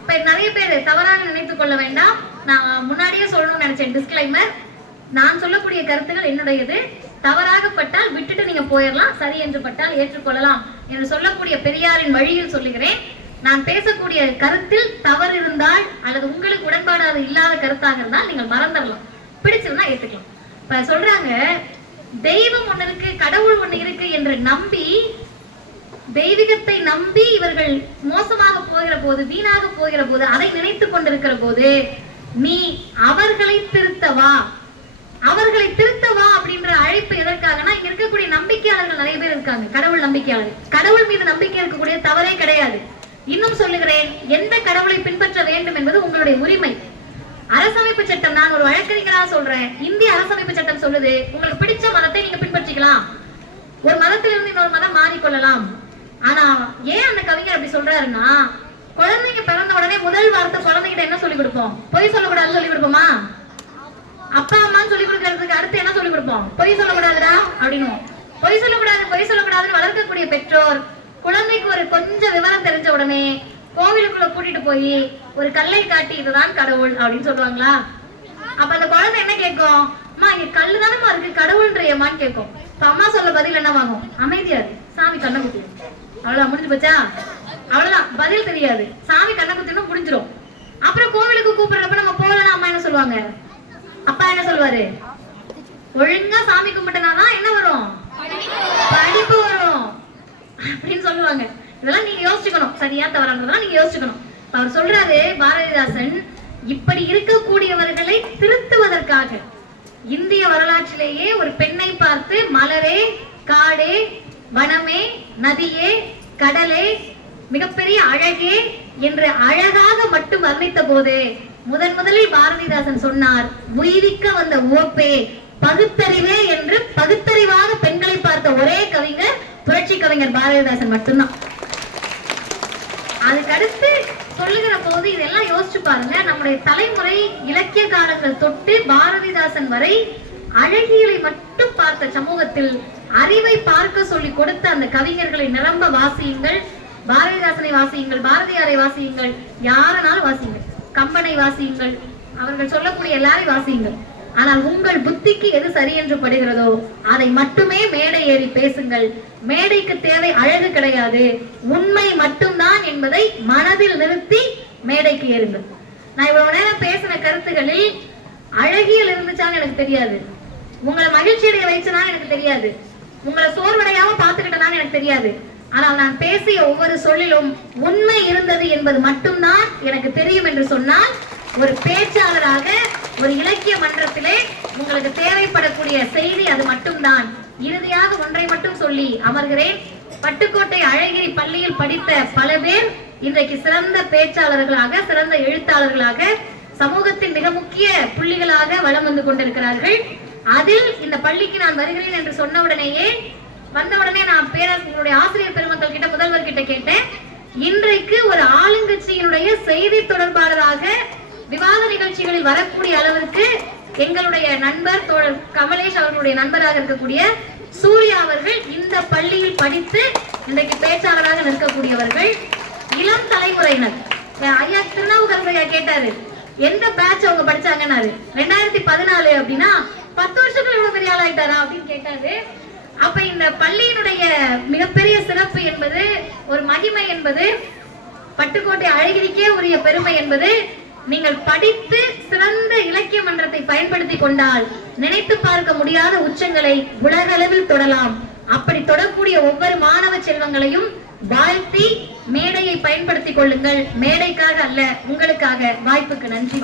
இப்ப நிறைய பேர் தவறாக நினைத்துக் கொள்ள வேண்டாம். நான் முன்னாடியே சொல்லணும்னு நினைச்சேன் டிஸ்க்ளைமர். நான் சொல்லக்கூடிய கருத்துக்கள் என்னுடையது. தவறாகப்பட்டால் விட்டுட்டு நீங்க போயிடலாம், சரி என்று பட்டால் ஏற்றுக்கொள்ளலாம் என்று சொல்லக்கூடிய பெரியாரின் வழியில் சொல்லுகிறேன். நான் பேசக்கூடிய கருத்தில் தவறு இருந்தால் அல்லது உங்களுக்கு உடன்பாடாக இல்லாத கருத்தாக இருந்தால் நீங்கள் மறந்துடலாம், பிடிச்சிருந்தா ஏத்துக்கலாம். இப்ப சொல்றாங்க, தெய்வம் ஒண்ணு இருக்கு, கடவுள் ஒண்ணு இருக்கு என்று நம்பி, தெய்வீகத்தை நம்பி இவர்கள் மோசமாக போகிற போது, வீணாக போகிற போது, அதை நினைத்துக் கொண்டிருக்கிற போது நீ அவர்களை திருத்தவா, அவர்களை திருத்தவா அப்படின்ற அழைப்பு எதற்காகனா, இங்க இருக்கக்கூடிய நம்பிக்கையாளர்கள் நிறைய பேர் இருக்காங்க, கடவுள் நம்பிக்கையாளர். கடவுள் மீது நம்பிக்கை இருக்கக்கூடிய தவறே கிடையாது. இன்னும் சொல்லுகிறேன், எந்த கடவுளை பின்பற்ற வேண்டும் என்பது உங்களுடைய உரிமை. அரசமைப்பு சட்டம், நான் ஒரு வழக்கறிஞராக சொல்றேன், இந்திய அரசமைப்பு சட்டம் சொல்லுது உங்களுக்கு பிடிச்ச மதத்தை நீங்க பின்பற்றிக்கலாம், ஒரு மதத்திலிருந்து இன்னொரு மதம் மாறிக்கொள்ளலாம். ஆனா ஏன் அந்த கவிஞர் அப்படி சொல்றாருன்னா, குழந்தைங்க பிறந்த உடனே முதல் வார்த்தை குழந்தைகிட்ட என்ன சொல்லி கொடுப்போம்? பொய் சொல்லக்கூடாதுன்னு சொல்லி கொடுப்போமா? அப்பா அம்மான்னு சொல்லி கொடுக்கறதுக்கு அடுத்து என்ன சொல்லி கொடுப்போம்? பொய் சொல்லக்கூடாதுடா அப்படின்னு. பொய் சொல்லக்கூடாதுன்னு வளர்க்கக்கூடிய பெற்றோர் குழந்தைக்கு ஒரு கொஞ்சம் விவரம் தெரிஞ்ச உடனே கோவிலுக்குள்ள கூட்டிட்டு போய் ஒரு கல்லை காட்டி இதுதான் கடவுள் அப்படின்னு சொல்லுவாங்களா? அப்ப அந்த குழந்தை என்ன கேட்கும்? அம்மா இங்க கல்லு தானமா இருக்கு, கடவுள்ன்றியம்மான்னு கேட்கும். இப்ப அம்மா சொல்ல பதில் என்னவாகும்? அமைதியா இருக்கு, சாமி கண்ணை குத்தி. அவ்வளவுதான், முடிஞ்சு போச்சா? அவ்வளவுதான், பதில் தெரியாது, சாமி கண்ணை குத்தினும் முடிஞ்சிடும். அப்புறம் கோவிலுக்கு கூப்பிடுறப்ப நம்ம போகலாம், அம்மா என்ன சொல்லுவாங்க? அப்பா என்ன சொல்லுவாரு? ஒழுங்கா சாமி கும்பிட்டனாதான் என்ன வரும்? படிப்பு வரும் அப்படின்னு சொல்லுவாங்க. இதெல்லாம் நீங்க யோசிச்சுக்கணும், சரியா தவறானதெல்லாம் நீங்க யோசிச்சுக்கணும். அவர் சொல்றாரு பாரதிதாசன், இப்படி இருக்கக்கூடியவர்களை திருத்துவதற்காக இந்திய வரலாற்றிலேயே ஒரு பெண்ணை பார்த்து மலரே, காடே, வனமே, நதியே, கடலே, மிகப்பெரிய அழகே என்று அழகாக மட்டும் வர்ணித்த போது முதலில் பாரதிதாசன் சொன்னார், உயிரிக்க வந்த உவப்பே பகுத்தறிவே என்று பகுத்தறிவாக பெண்களை பார்த்த ஒரே கவிஞர் புரட்சி கவிஞர் பாரதிதாசன் மட்டும்தான். அதுக்கடுத்து சொல்லுகிற போது இதெல்லாம் யோசிச்சு பாருங்க. நம்முடைய தலைமுறை இலக்கிய காலங்கள் தொட்டு பாரதிதாசன் வரை அழகியலை மட்டும் பார்த்த சமூகத்தில் அறிவை பார்க்க சொல்லி கொடுத்த அந்த கவிஞர்களை நிரம்ப வாசியுங்கள். பாரதிதாசனை வாசியுங்கள், பாரதியாரை வாசியுங்கள், யாரனாலும் வாசியுங்கள், கம்பனை வாசியுங்கள், அவர்கள் சொல்லக்கூடிய எல்லாரையும் வாசியுங்கள். ஆனால் உங்கள் புத்திக்கு எது சரி என்று படுகிறதோ அதை மட்டுமே மேடை ஏறி பேசுங்கள். மேடைக்கு தேவை அழகு கிடையாது, உண்மை மட்டும்தான் என்பதை மனதில் நிறுத்தி மேடைக்கு ஏறுங்கள். நான் இவ்வளவு நேரம் பேசின கருத்துகளில் அழகியல் இருந்துச்சான்னு எனக்கு தெரியாது, உங்களை மகிழ்ச்சி அடைய வைச்சதான்னு எனக்கு தெரியாது, உங்களை சோர்வடையாம பார்த்துக்கிட்டதான்னு எனக்கு தெரியாது. ஆனால் நான் பேசிய ஒவ்வொரு சொல்லிலும் உண்மை இருந்தது என்பது மட்டும்தான் எனக்கு தெரியும் என்று சொன்னால், ஒரு பேச்சாளராக ஒரு இலக்கிய மன்றத்திலே உங்களுக்கு தேவைப்படக்கூடிய செய்தி அது மட்டும்தான். இறுதியாக ஒன்றை மட்டும் சொல்லி அமர்கிறேன். பட்டுக்கோட்டை அழகிரி பள்ளியில் படித்த பல பேர் இன்றைக்கு சிறந்த பேச்சாளர்களாக, சிறந்த எழுத்தாளர்களாக, சமூகத்தின் மிக முக்கிய புள்ளிகளாக வலம் வந்து கொண்டிருக்கிறார்கள். அதில் இந்த பள்ளிக்கு நான் வருகிறேன் என்று சொன்ன உடனேயே வந்தவுடனே நான் பேராசிரியருடைய ஆசிரியர் பெருமக்கள் கிட்ட, முதல்வர் கிட்ட கேட்டேன், இன்றைக்கு ஒரு ஆளுங்கட்சியினுடைய செய்தி தொடர்பாளராக விவாத நிகழ்ச்சிகளில் வரக்கூடிய அளவிற்கு எங்களுடைய நண்பர் தோழர் கமலேஷ் அவர்களுடைய நண்பராக இருக்கக்கூடிய சூர்யா அவர்கள் இந்த பள்ளியில் படித்து இன்றைக்கு பேச்சாளராக நிற்கக்கூடியவர்கள். இளம் தலைமுறையினர். ஐயா திருநாவுக்கரசு கேட்டாரு, எந்த பேட்ச் அவங்க படிச்சாங்கன்னாரு. 2014 அப்படின்னா 10 வருஷத்துல இவ்வளவு பெரிய ஆள் ஆயிட்டாரா அப்படின்னு கேட்டாரு. அப்ப இந்த பள்ளியினுடைய மிகப்பெரிய சிறப்பு என்பது, ஒரு மகிமை என்பது, பட்டுக்கோட்டை அழகிரிக்கே உரிய பெருமை என்பது, நீங்கள் படித்து சிறந்த இலக்கிய மன்றத்தை பயன்படுத்தி கொண்டால் நினைத்து பார்க்க முடியாத உச்சங்களை உலக அளவில் தொடலாம். அப்படி தொடக்கூடிய ஒவ்வொரு மாணவ செல்வங்களையும் வாழ்த்தி மேடையை பயன்படுத்திக் கொள்ளுங்கள். மேடைக்காக அல்ல, உங்களுக்காக. வாய்ப்புக்கு நன்றி.